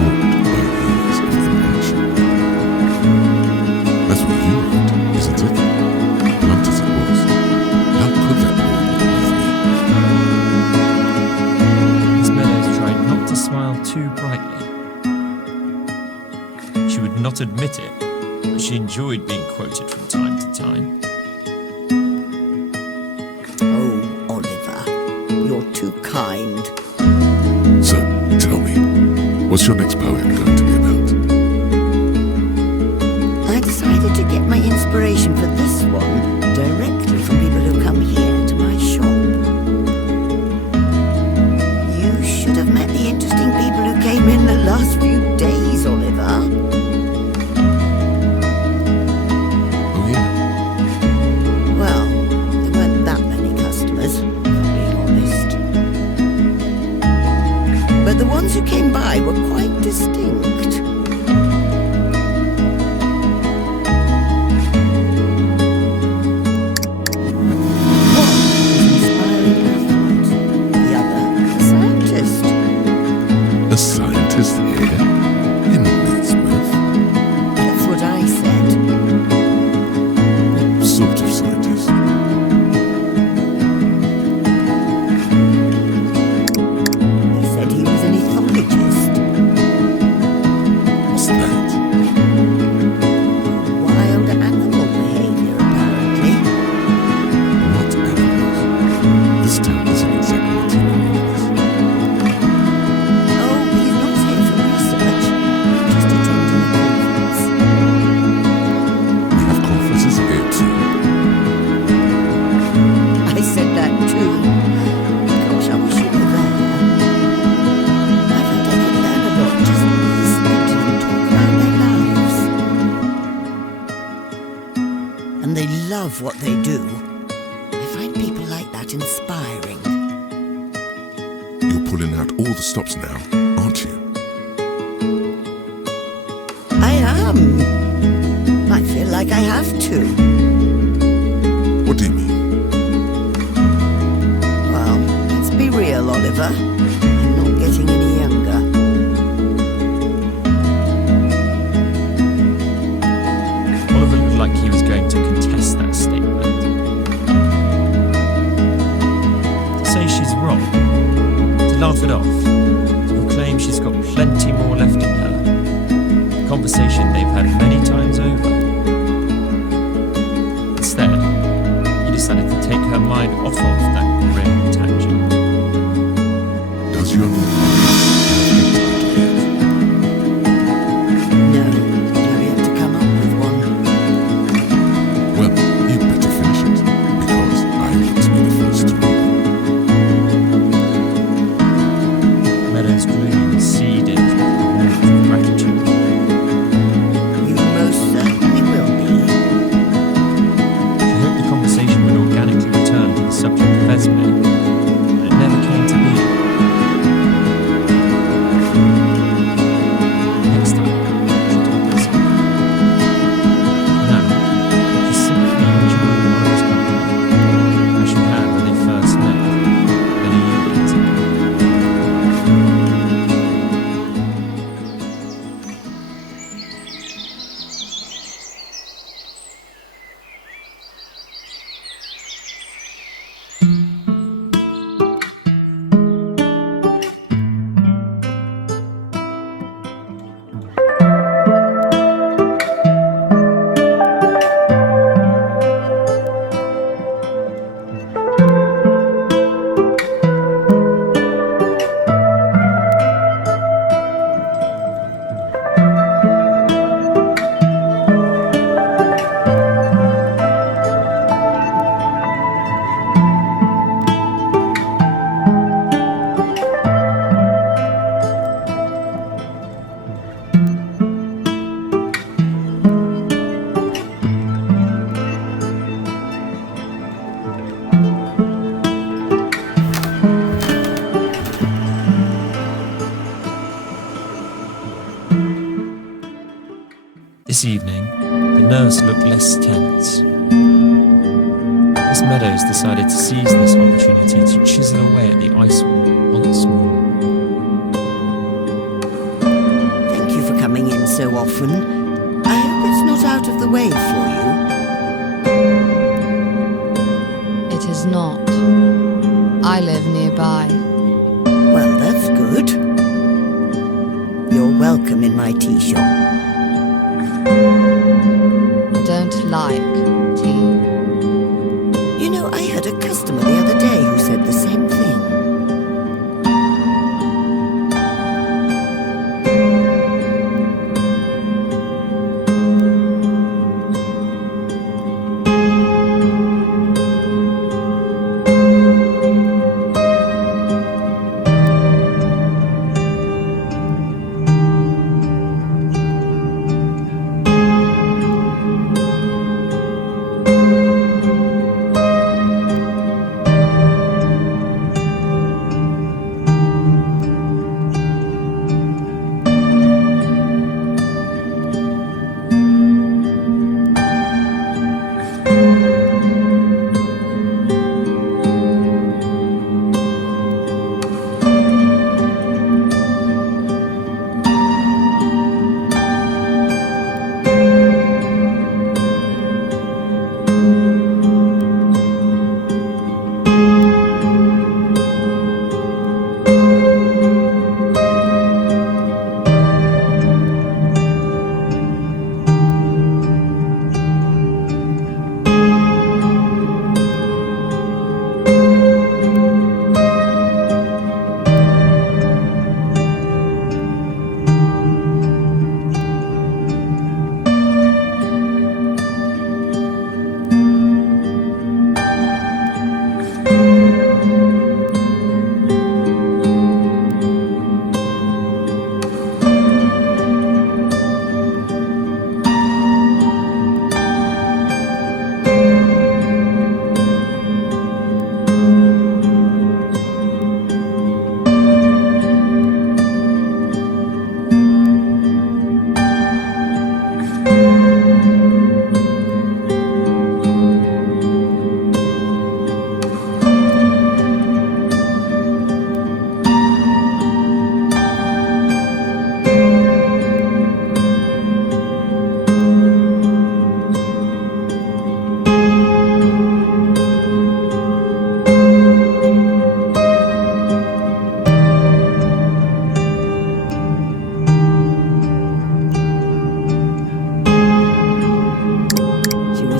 warped by years of inaction. That's what you wrote, isn't it? Blunt as it was, how could that poem not move me? Miss Meadows tried not to smile too brightly. She would not admit it, but she enjoyed being quoted from time to time. Oh, Oliver, you're too kind. So, tell me, what's your next poem going to be about? I decided to get my inspiration for this one directly from people who come here to my shop. You should have met the interesting people who came in the last few days, Oliver. Oh yeah, Well, there weren't that many customers, if I'm being honest. But the ones who came by were quite distinct. a scientist here in Portsmouth. That's what I said. What sort of scientist? He said he was an ethologist. What's that? Wild animal behavior, apparently. What animals? This town isn't exactly a team of animals. Oh, he's not here for research. Just attending a conference. We have conferences here too. I said that too. Gosh, I wish you were there. I felt I could learn a lot just listening to them talk about their lives. And they love what they do. I find people like that inspiring. You're pulling out all the stops now, aren't you? I am. I feel like I have to. What do you mean? Well, let's be real, Oliver. I'm not getting any younger. Oliver looked like he was going to contest that statement. To say she's wrong, to laugh it off, to proclaim she's got plenty more left in her. A conversation they've had many times over. Instead, he decided to take her mind off of that grim tangent. Does your new poem have a title yet? No, I've yet to come up with one. Well, you'd better finish it, because I want to be the first to read it. Meadows' gloom seeded with the warmth of gratitude. You most certainly will be. She hoped the conversation would organically return to the subject of Esme, This evening, the nurse looked less tense. Miss Meadows decided to seize this opportunity to chisel away at the ice wall once more. Thank you for coming in so often. I hope it's not out of the way for you. It is not. I live nearby. Well, that's good. You're welcome in my tea shop. I don't like tea. You know, I had a customer the other day who said the same thing.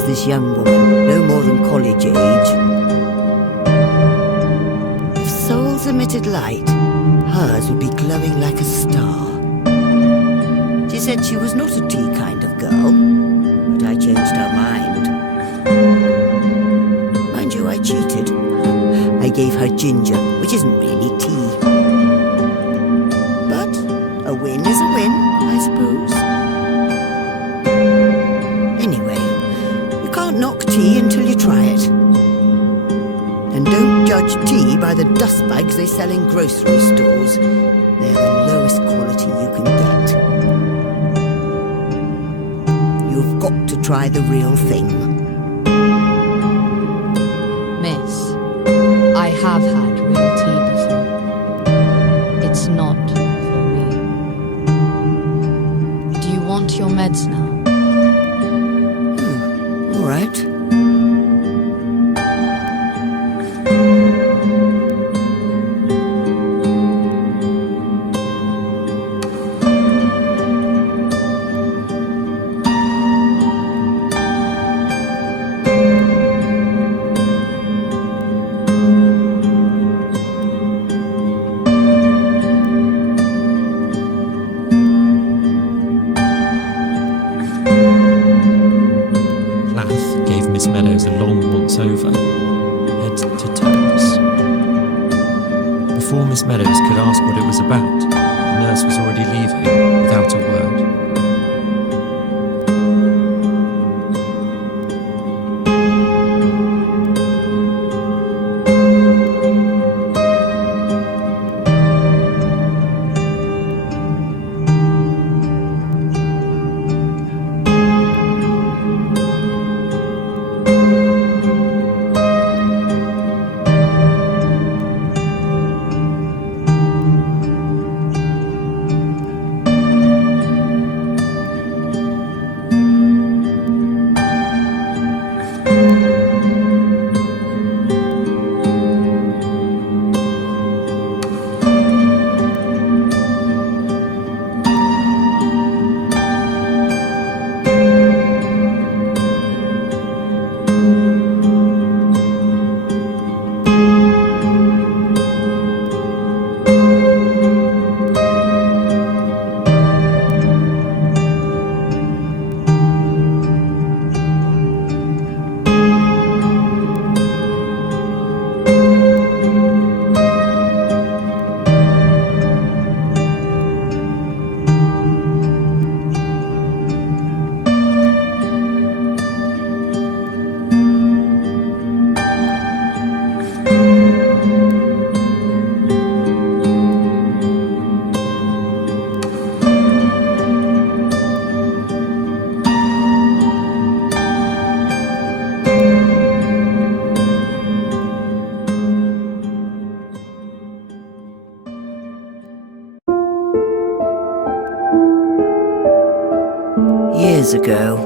This young woman, no more than college age. If souls emitted light, hers would be glowing like a star. She said she was not a tea kind of girl, but I changed her mind. Mind you, I cheated. I gave her ginger, which isn't really tea. But a win is a win, I suppose. Knock tea until you try it. And don't judge tea by the dust bags they sell in grocery stores. They're the lowest quality you can get. You've got to try the real thing. Miss, I have had real tea before. It's not for me. Do you want your meds now? All right. Miss Meadows a long once-over, head to toes. Before Miss Meadows could ask what it was about, the nurse was already leaving, without a word. years ago,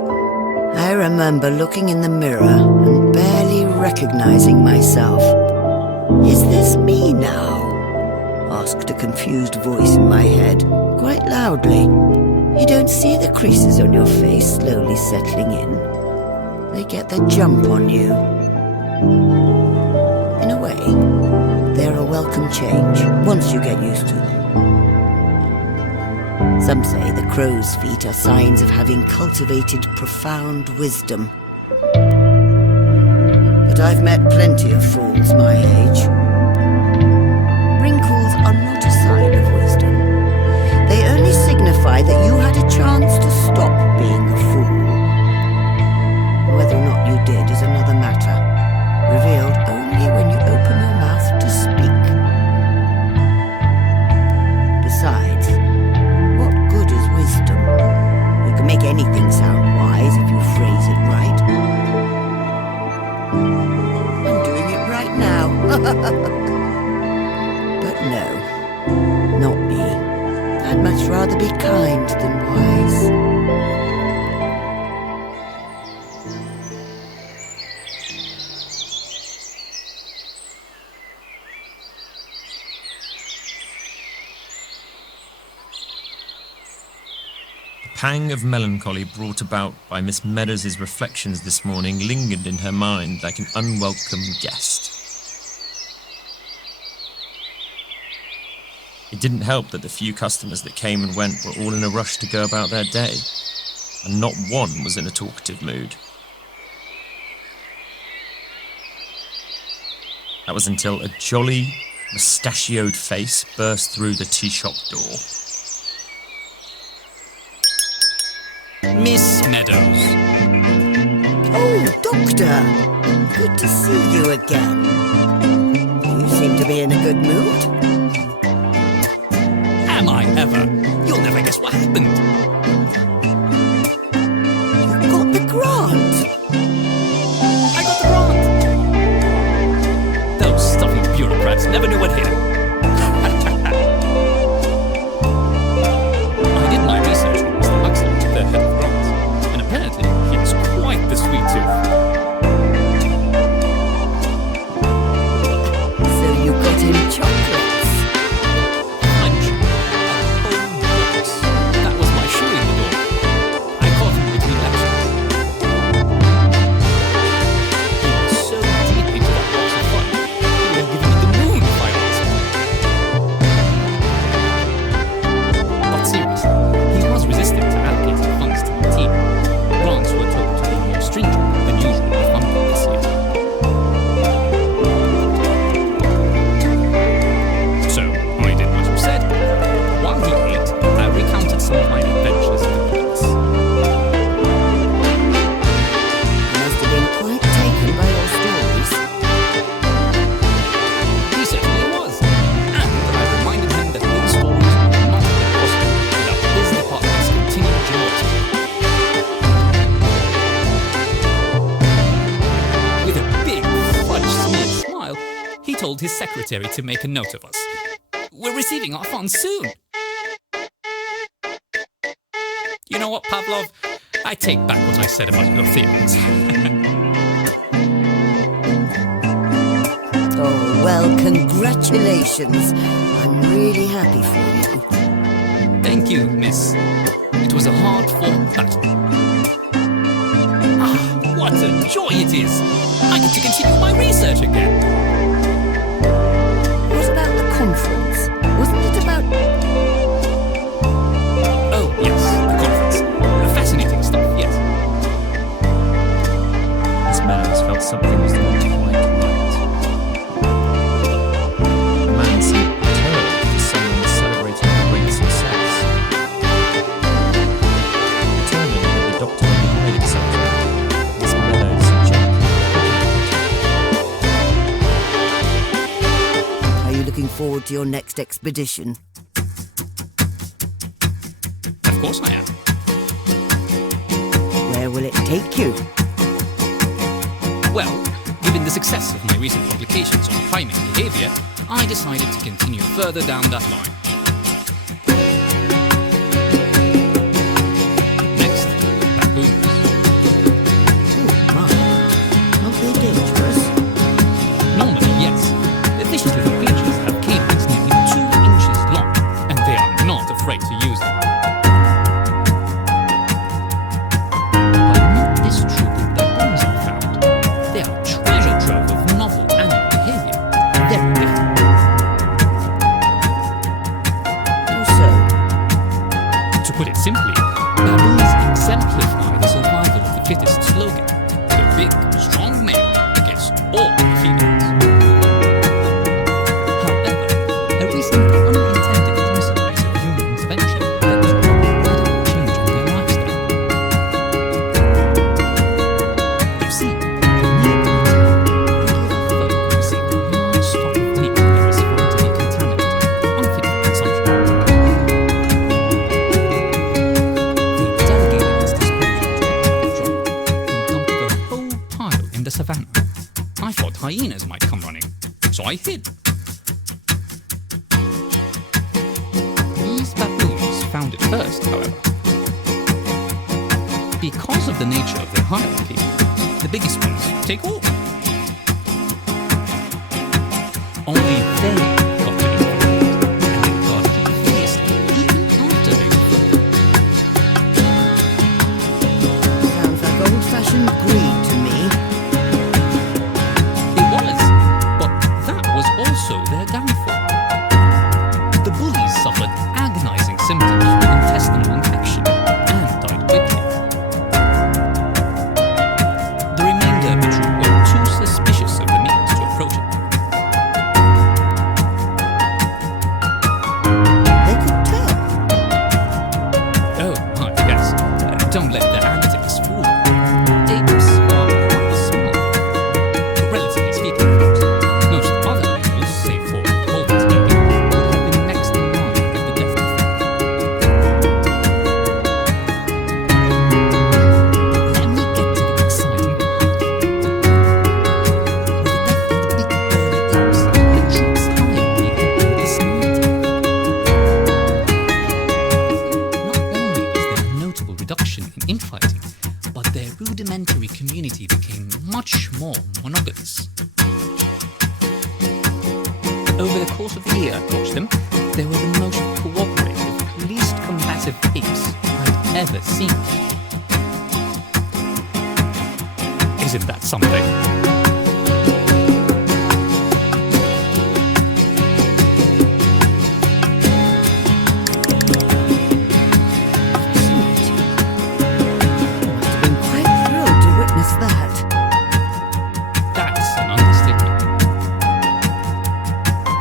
I remember looking in the mirror and barely recognizing myself. Is this me now? Asked a confused voice in my head, quite loudly. You don't see the creases on your face slowly settling in. They get the jump on you. In a way, they're a welcome change once you get used to them. Some say the crow's feet are signs of having cultivated profound wisdom. But I've met plenty of fools my age. Wrinkles are not a sign of wisdom. They only signify that you had a chance to stop being a fool. Whether or not you did is another matter, revealed only when you open your mouth to speak. Besides, what good is wisdom? You can make anything sound wise if you phrase it right. I'm doing it right now. But no, not me. I'd much rather be kind than wise. The pang of melancholy brought about by Miss Meadows' reflections this morning lingered in her mind like an unwelcome guest. It didn't help that the few customers that came and went were all in a rush to go about their day, and not one was in a talkative mood. That was until a jolly, mustachioed face burst through the Teashop door. Miss Meadows. Oh, Doctor! Good to see you again. You seem to be in a good mood. Am I ever? You'll never guess what happened. You got the grant. I got the grant. Those stuffy bureaucrats never knew what hit them. I did my research with Mr. Huxley, their head of grants, and apparently he is quite the sweet tooth. So you got him chocolates. Lunch. A whole box. That was my shoe in the door. I caught him between lectures. He was so deep into that box of fun, he would have given me the moon if I asked. But seriously, he was resistant to allocating funds to the team. Grants were told to be more stringent than usual with funding this year. So, I did what you said. While he ate, I recounted some of my adventures in the woods. You must have been quite taken by your stories. He certainly was. And I reminded him that these stories would not have been possible without his department's continued generosity. With a big, fudge-smeared smile, he told his secretary to make a note of us. We're receiving our funds soon. You know what, Pavlov? I take back what I said about your theories. Oh, well, congratulations. I'm really happy for you. Thank you, miss. It was a hard-fought battle. Ah, what a joy it is! I get to continue my research again. What about the conference? Wasn't it about... Oh, yes, the conference. Fascinating stuff, yes. Miss Meadows felt something was not quite right. The man seemed perturbed as someone celebrating a great success. Determined that the doctor would be hiding something, Miss Meadows gently Are you looking forward to your next expedition? Of course I am. Where will it take you? Well, given the success of my recent publications on primate behavior, I decided to continue further down that line. Next, put it simply, baboons exemplify the survival of the fittest slogan. The big, strong male against all the females. However, a recent unintended consequence of human intervention led to a radical change in their lifestyle. You see, the Neapolitan regular folk received a large stock of meat that was found to be contaminated, unfit for consumption. They delegated this disposal to a truck who dumped the whole pile in the savannah. I thought hyenas might come running, so I hid. These baboons found it first, however. Because of the nature of their hierarchy, the biggest ones take all. Only they got to eat the meat, and they got the biggest even after they were full. Sounds like old-fashioned greed to me. It was, but that was also their downfall. The bullies suffered agonizing symptoms from intestinal infection and died quickly. The remainder of the troop were too suspicious of the meat to approach it. They could tell. Oh, yes. Don't let their antics fool you. Apes are quite smart. Relatively speaking, most other animals, save for Colton's baby, would have been next in line at the death of Let me get to the exciting part. With the death of the big burly apes, the troop's hierarchy had been smarter. Not only was there a notable reduction in infighting, but their rudimentary community became much more monogamous. Over the course of the year I watched them, they were the most cooperative, least combative apes I'd ever seen. Isn't that something? Must have been quite thrilled to witness that. That's an understatement.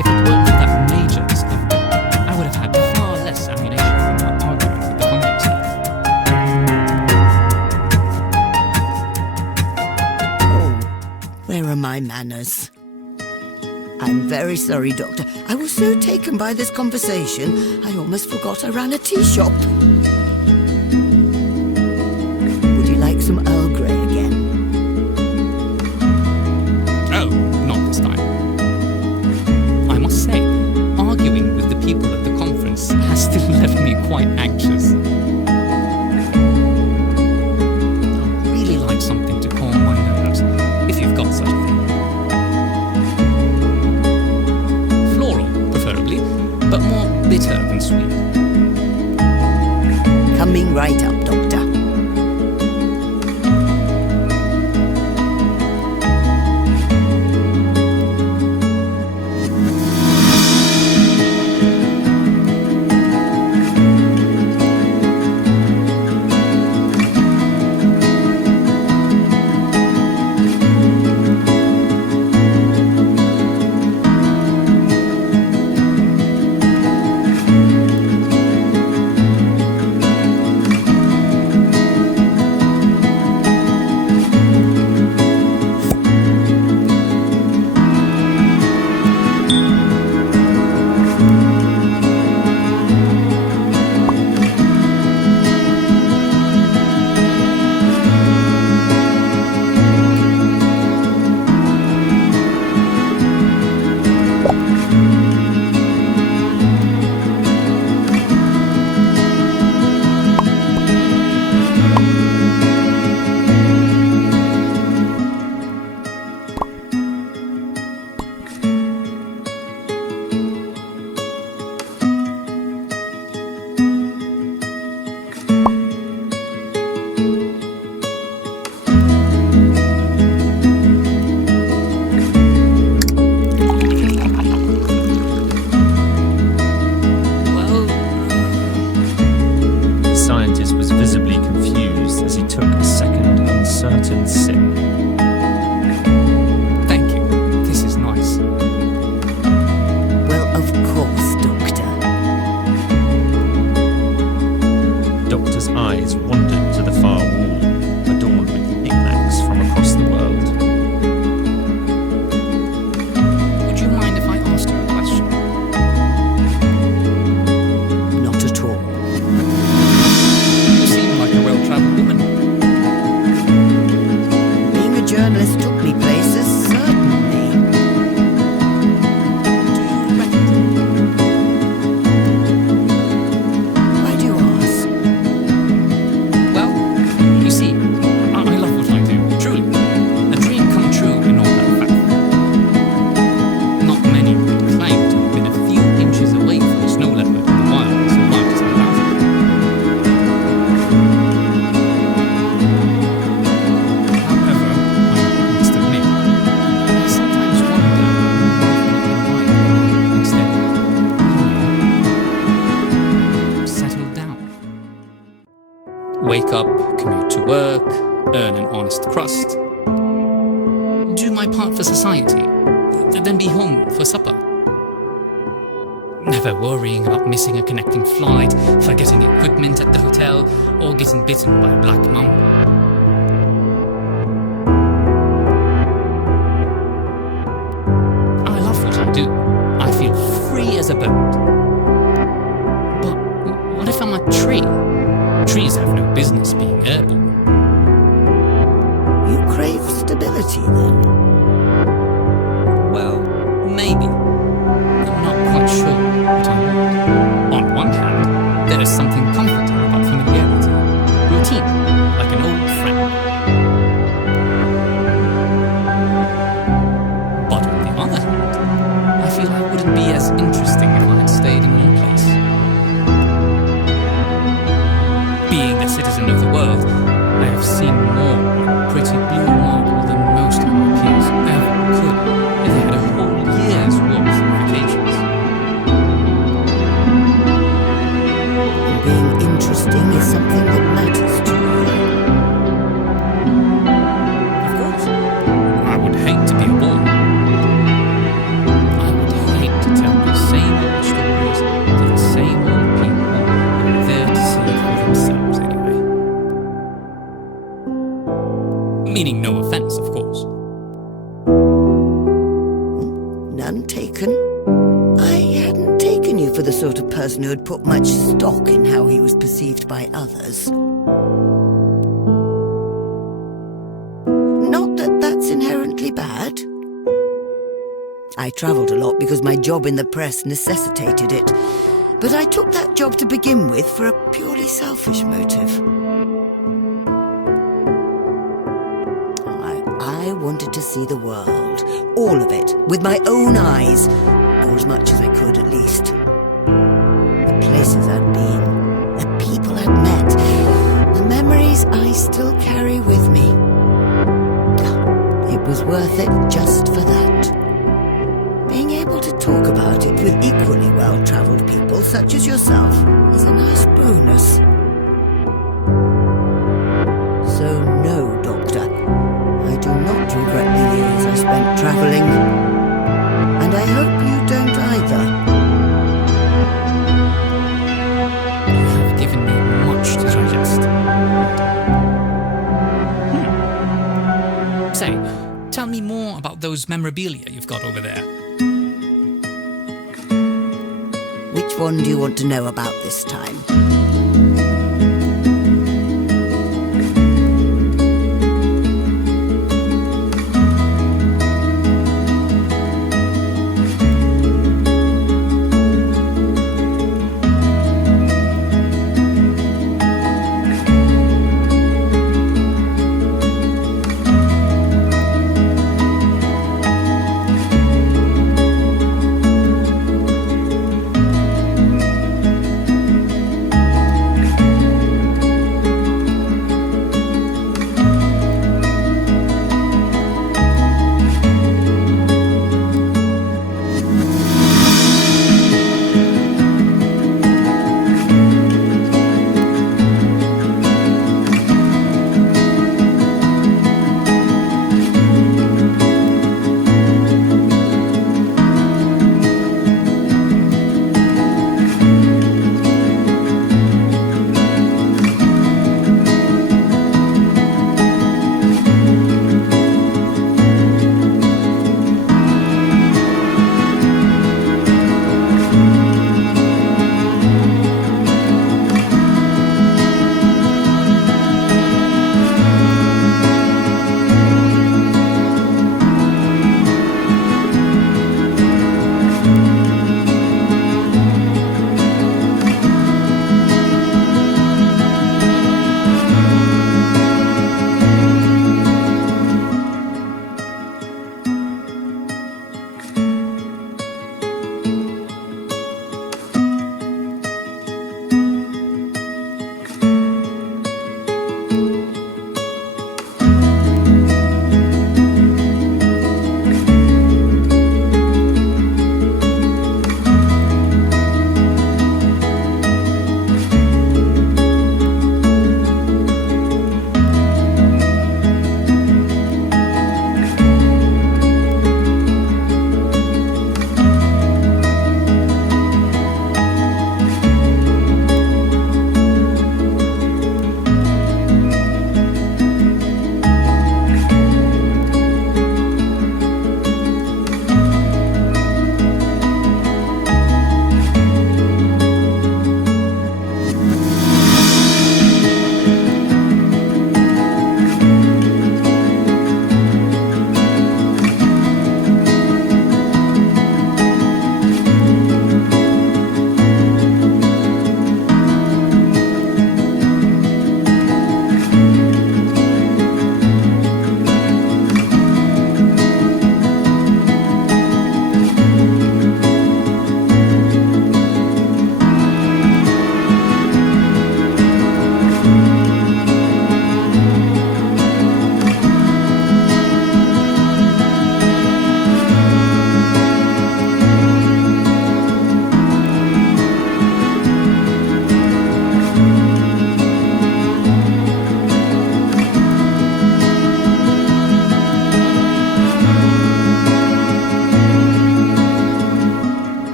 If it weren't for that major discovery, I would have had far less ammunition for my argument with the convicts. Oh, where are my manners? I'm very sorry, Doctor. I was so taken by this conversation, I almost forgot I ran a tea shop. Would you like some Earl Grey again? Oh, not this time. I must say, arguing with the people at the conference has still left me quite anxious. I'd really like something to calm my nerves, if you've got such a thing. Floral, preferably, but more bitter than sweet. Coming right up, Doctor. wake up, commute to work, earn an honest crust, do my part for society, then be home for supper. Never worrying about missing a connecting flight, forgetting equipment at the hotel, or getting bitten by a black mamba. I love what I do. I feel free as a bird. But what if I'm a tree? Trees have no business being airborne. You crave stability, then? Well, maybe. I'm not quite sure what I want. On one hand, there is something comforting about familiarity, routine, like an old friend. But on the other hand, I feel I wouldn't be as interesting if I had stayed in one place. Being a citizen of the world, I have seen more pretty blue marble than most of my peers ever could if they had a whole year's worth of vacations. Being interesting is something that matters to you. Of course, I would hate to be a bore. I would hate to tell the same old stories to the same old people who are there to see it for themselves anyway. Meaning no offense, of course. None taken? I hadn't taken you for the sort of person who had put much stock in how he was perceived by others. Not that that's inherently bad. I travelled a lot because my job in the press necessitated it. But I took that job to begin with for a purely selfish motive. I wanted to see the world, all of it, with my own eyes, or as much as I could at least. The places I'd been, the people I'd met, the memories I still carry with me. It was worth it just for that. Being able to talk about it with equally well-travelled people such as yourself is a nice bonus. So no, Doctor, I do not regret the years I spent travelling, and I hope you don't either. You have given me much to digest. Say, tell me more about those memorabilia you've got over there. Which one do you want to know about this time?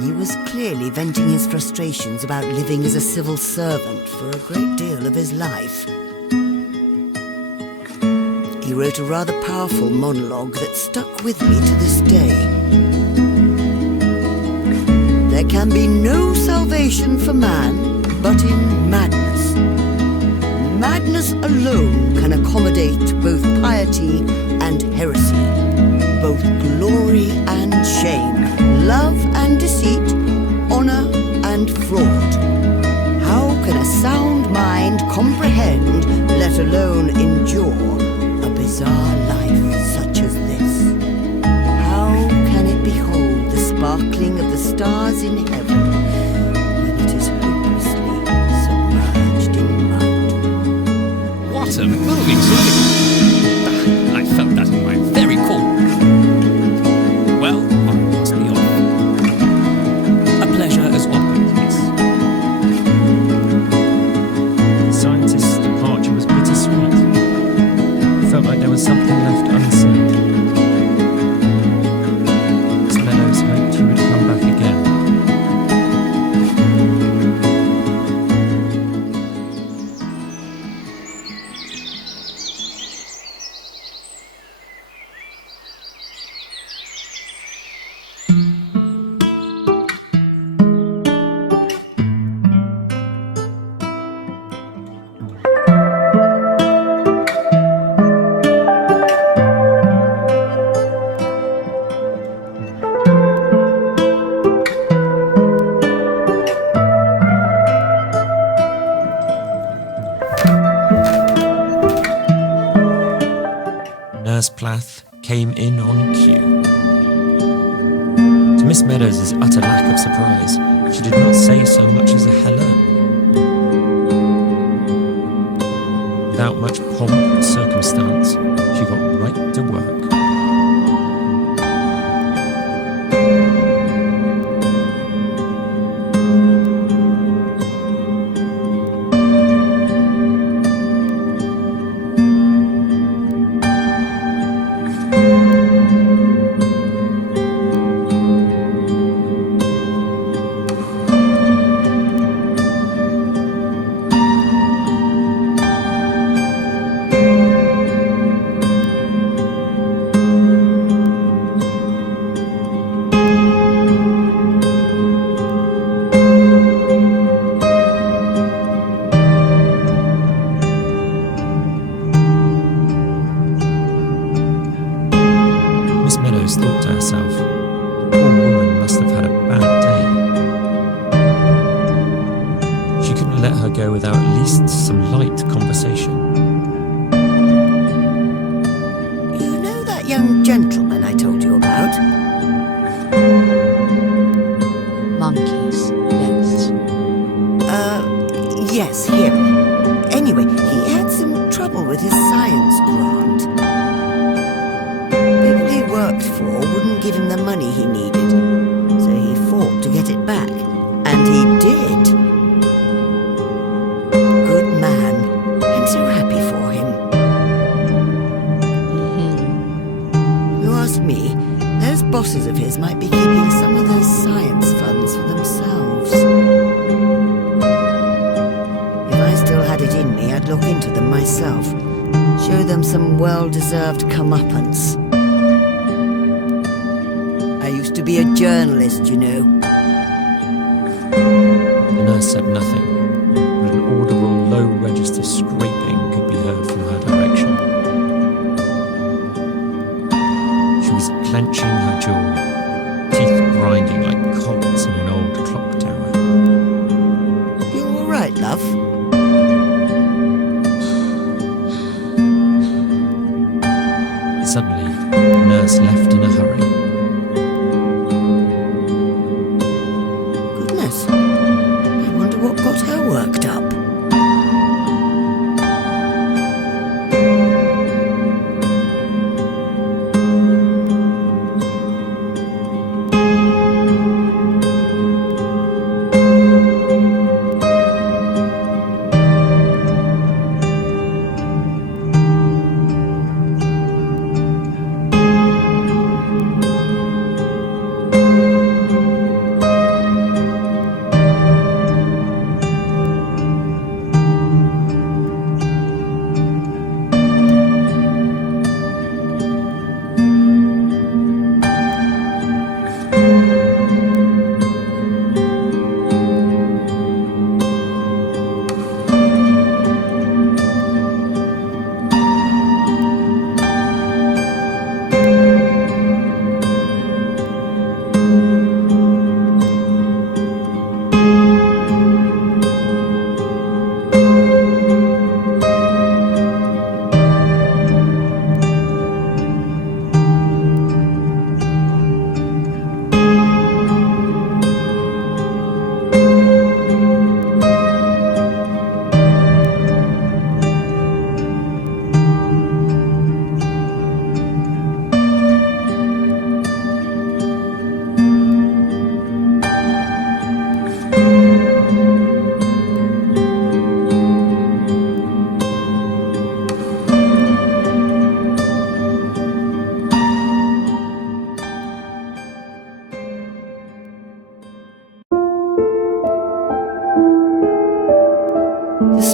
he was clearly venting his frustrations about living as a civil servant for a great deal of his life. He wrote a rather powerful monologue that stuck with me to this day. There can be no salvation for man but in madness. Madness alone can accommodate both piety and heresy, both glory and shame, love and deceit, honor and fraud. How can a sound mind comprehend, let alone endure, a bizarre life such as this? How can it behold the sparkling of the stars in heaven when it is hopelessly submerged in mud? What a moving scene! I felt that in my very core. Well, I must be off. A pleasure as always. The scientist's departure was bittersweet. It felt like there was something left unsaid. Miss Meadows hoped he would come back again. Nurse Plath came in on cue. To Miss Meadows' utter lack of surprise, she did not say so much as a hello. Without much pomp or circumstance, she got right to work. Miss Meadows thought to herself, the poor woman must have had a bad day. She couldn't let her go without at least some light conversation. You know that young gentleman I told you about? Monkeys, yes. Yes, him. Anyway, he had some trouble with his science grant. People he worked for wouldn't give him the money he needed, so he fought to get it back. And he did. Good man. I'm so happy for him. You ask me, those bosses of his might be keeping some of those science funds for themselves. If I still had it in me, I'd look into them myself. Show them some well-deserved comeuppance. I used to be a journalist, you know. The nurse said nothing, but an audible low-register scraping could be heard from her direction. She was clenching her jaw, teeth grinding like cogs in an old clock tower. You all right, love? Suddenly, the nurse left in a hurry. Goodness. I wonder what got her worked up.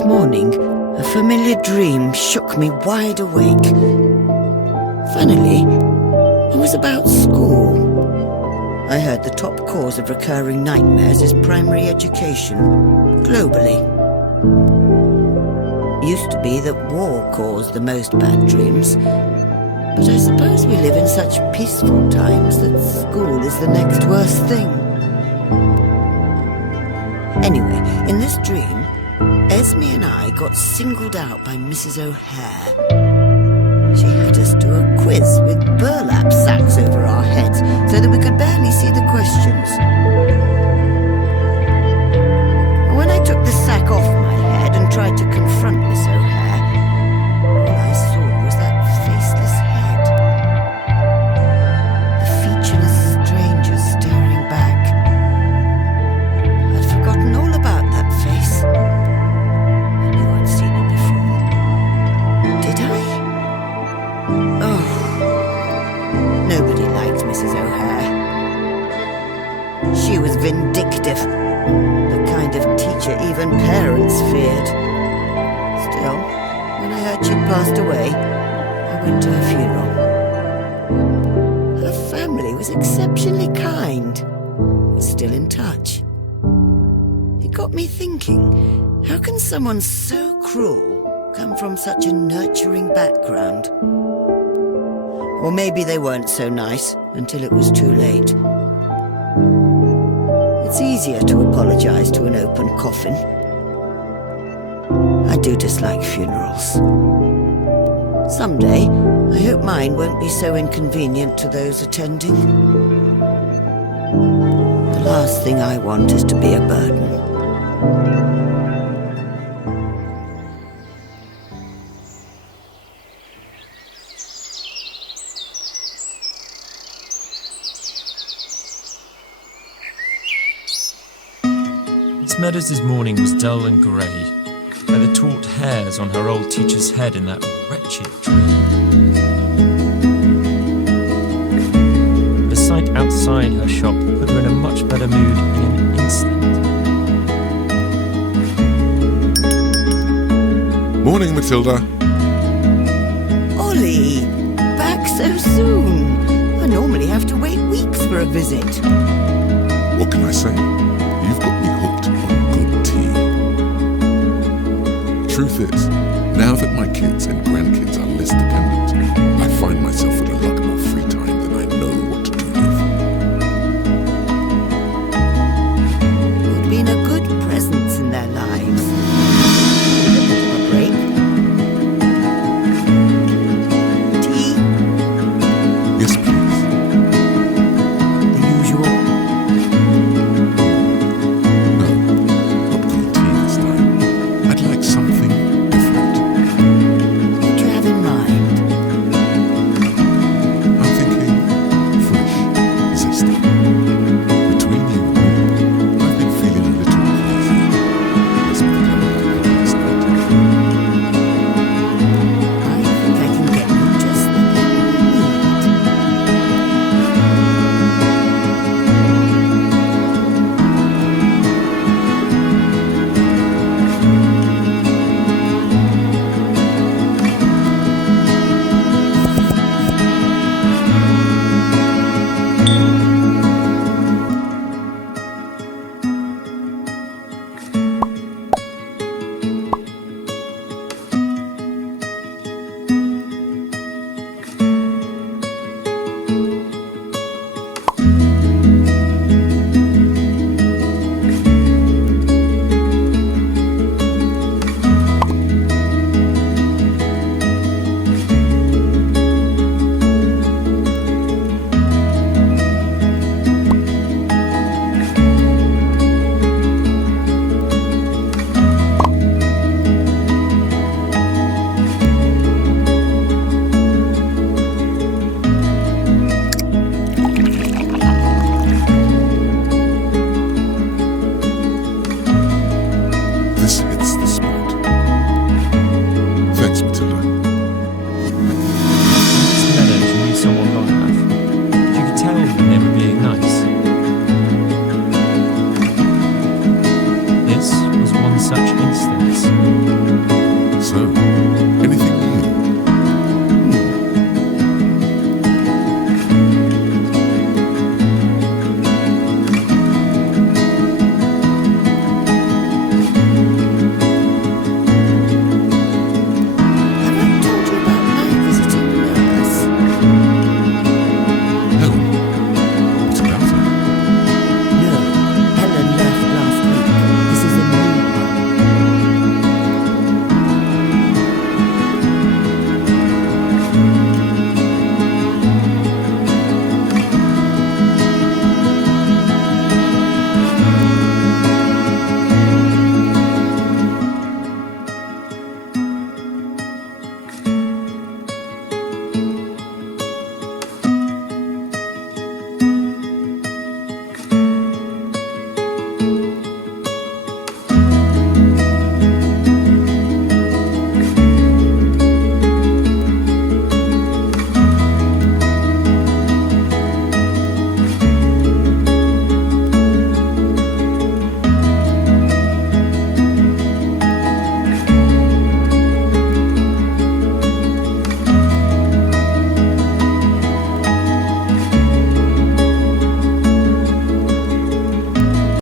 This morning, a familiar dream shook me wide awake. Funnily, it was about school. I heard the top cause of recurring nightmares is primary education, globally. Used to be that war caused the most bad dreams, but I suppose we live in such peaceful times that school is the next worst thing. Anyway, in this dream, Esme and I got singled out by Mrs. O'Hare. She had us do a quiz with burlap sacks over our heads so that we could barely see the questions. When I took the sack off my head and tried to confront Miss O'Hare, all I saw was that faceless head. The featureless stranger staring back. I'd forgotten all about that face. I knew I'd seen it before. Did I? Oh, nobody liked Mrs. O'Hare. She was vindictive, the kind of teacher even parents feared. Still, when I heard she'd passed away, I went to her funeral. Her family was exceptionally kind. We're still in touch. It got me thinking, how can someone so cruel come from such a nurturing background? Or maybe they weren't so nice until it was too late. It's easier to apologize to an open coffin. I do dislike funerals. Someday, I hope mine won't be so inconvenient to those attending. The last thing I want is to be a burden. Miss Meadows' morning was dull and grey, by the taut hairs on her old teacher's head in that wretched dream. The sight outside her shop put her in a much better mood in an instant. Morning, Matilda. Ollie, back so soon. I normally have to wait weeks for a visit. What can I say? You've got me hooked on good tea. Truth is, now that my kids and grandkids are less dependent, I find myself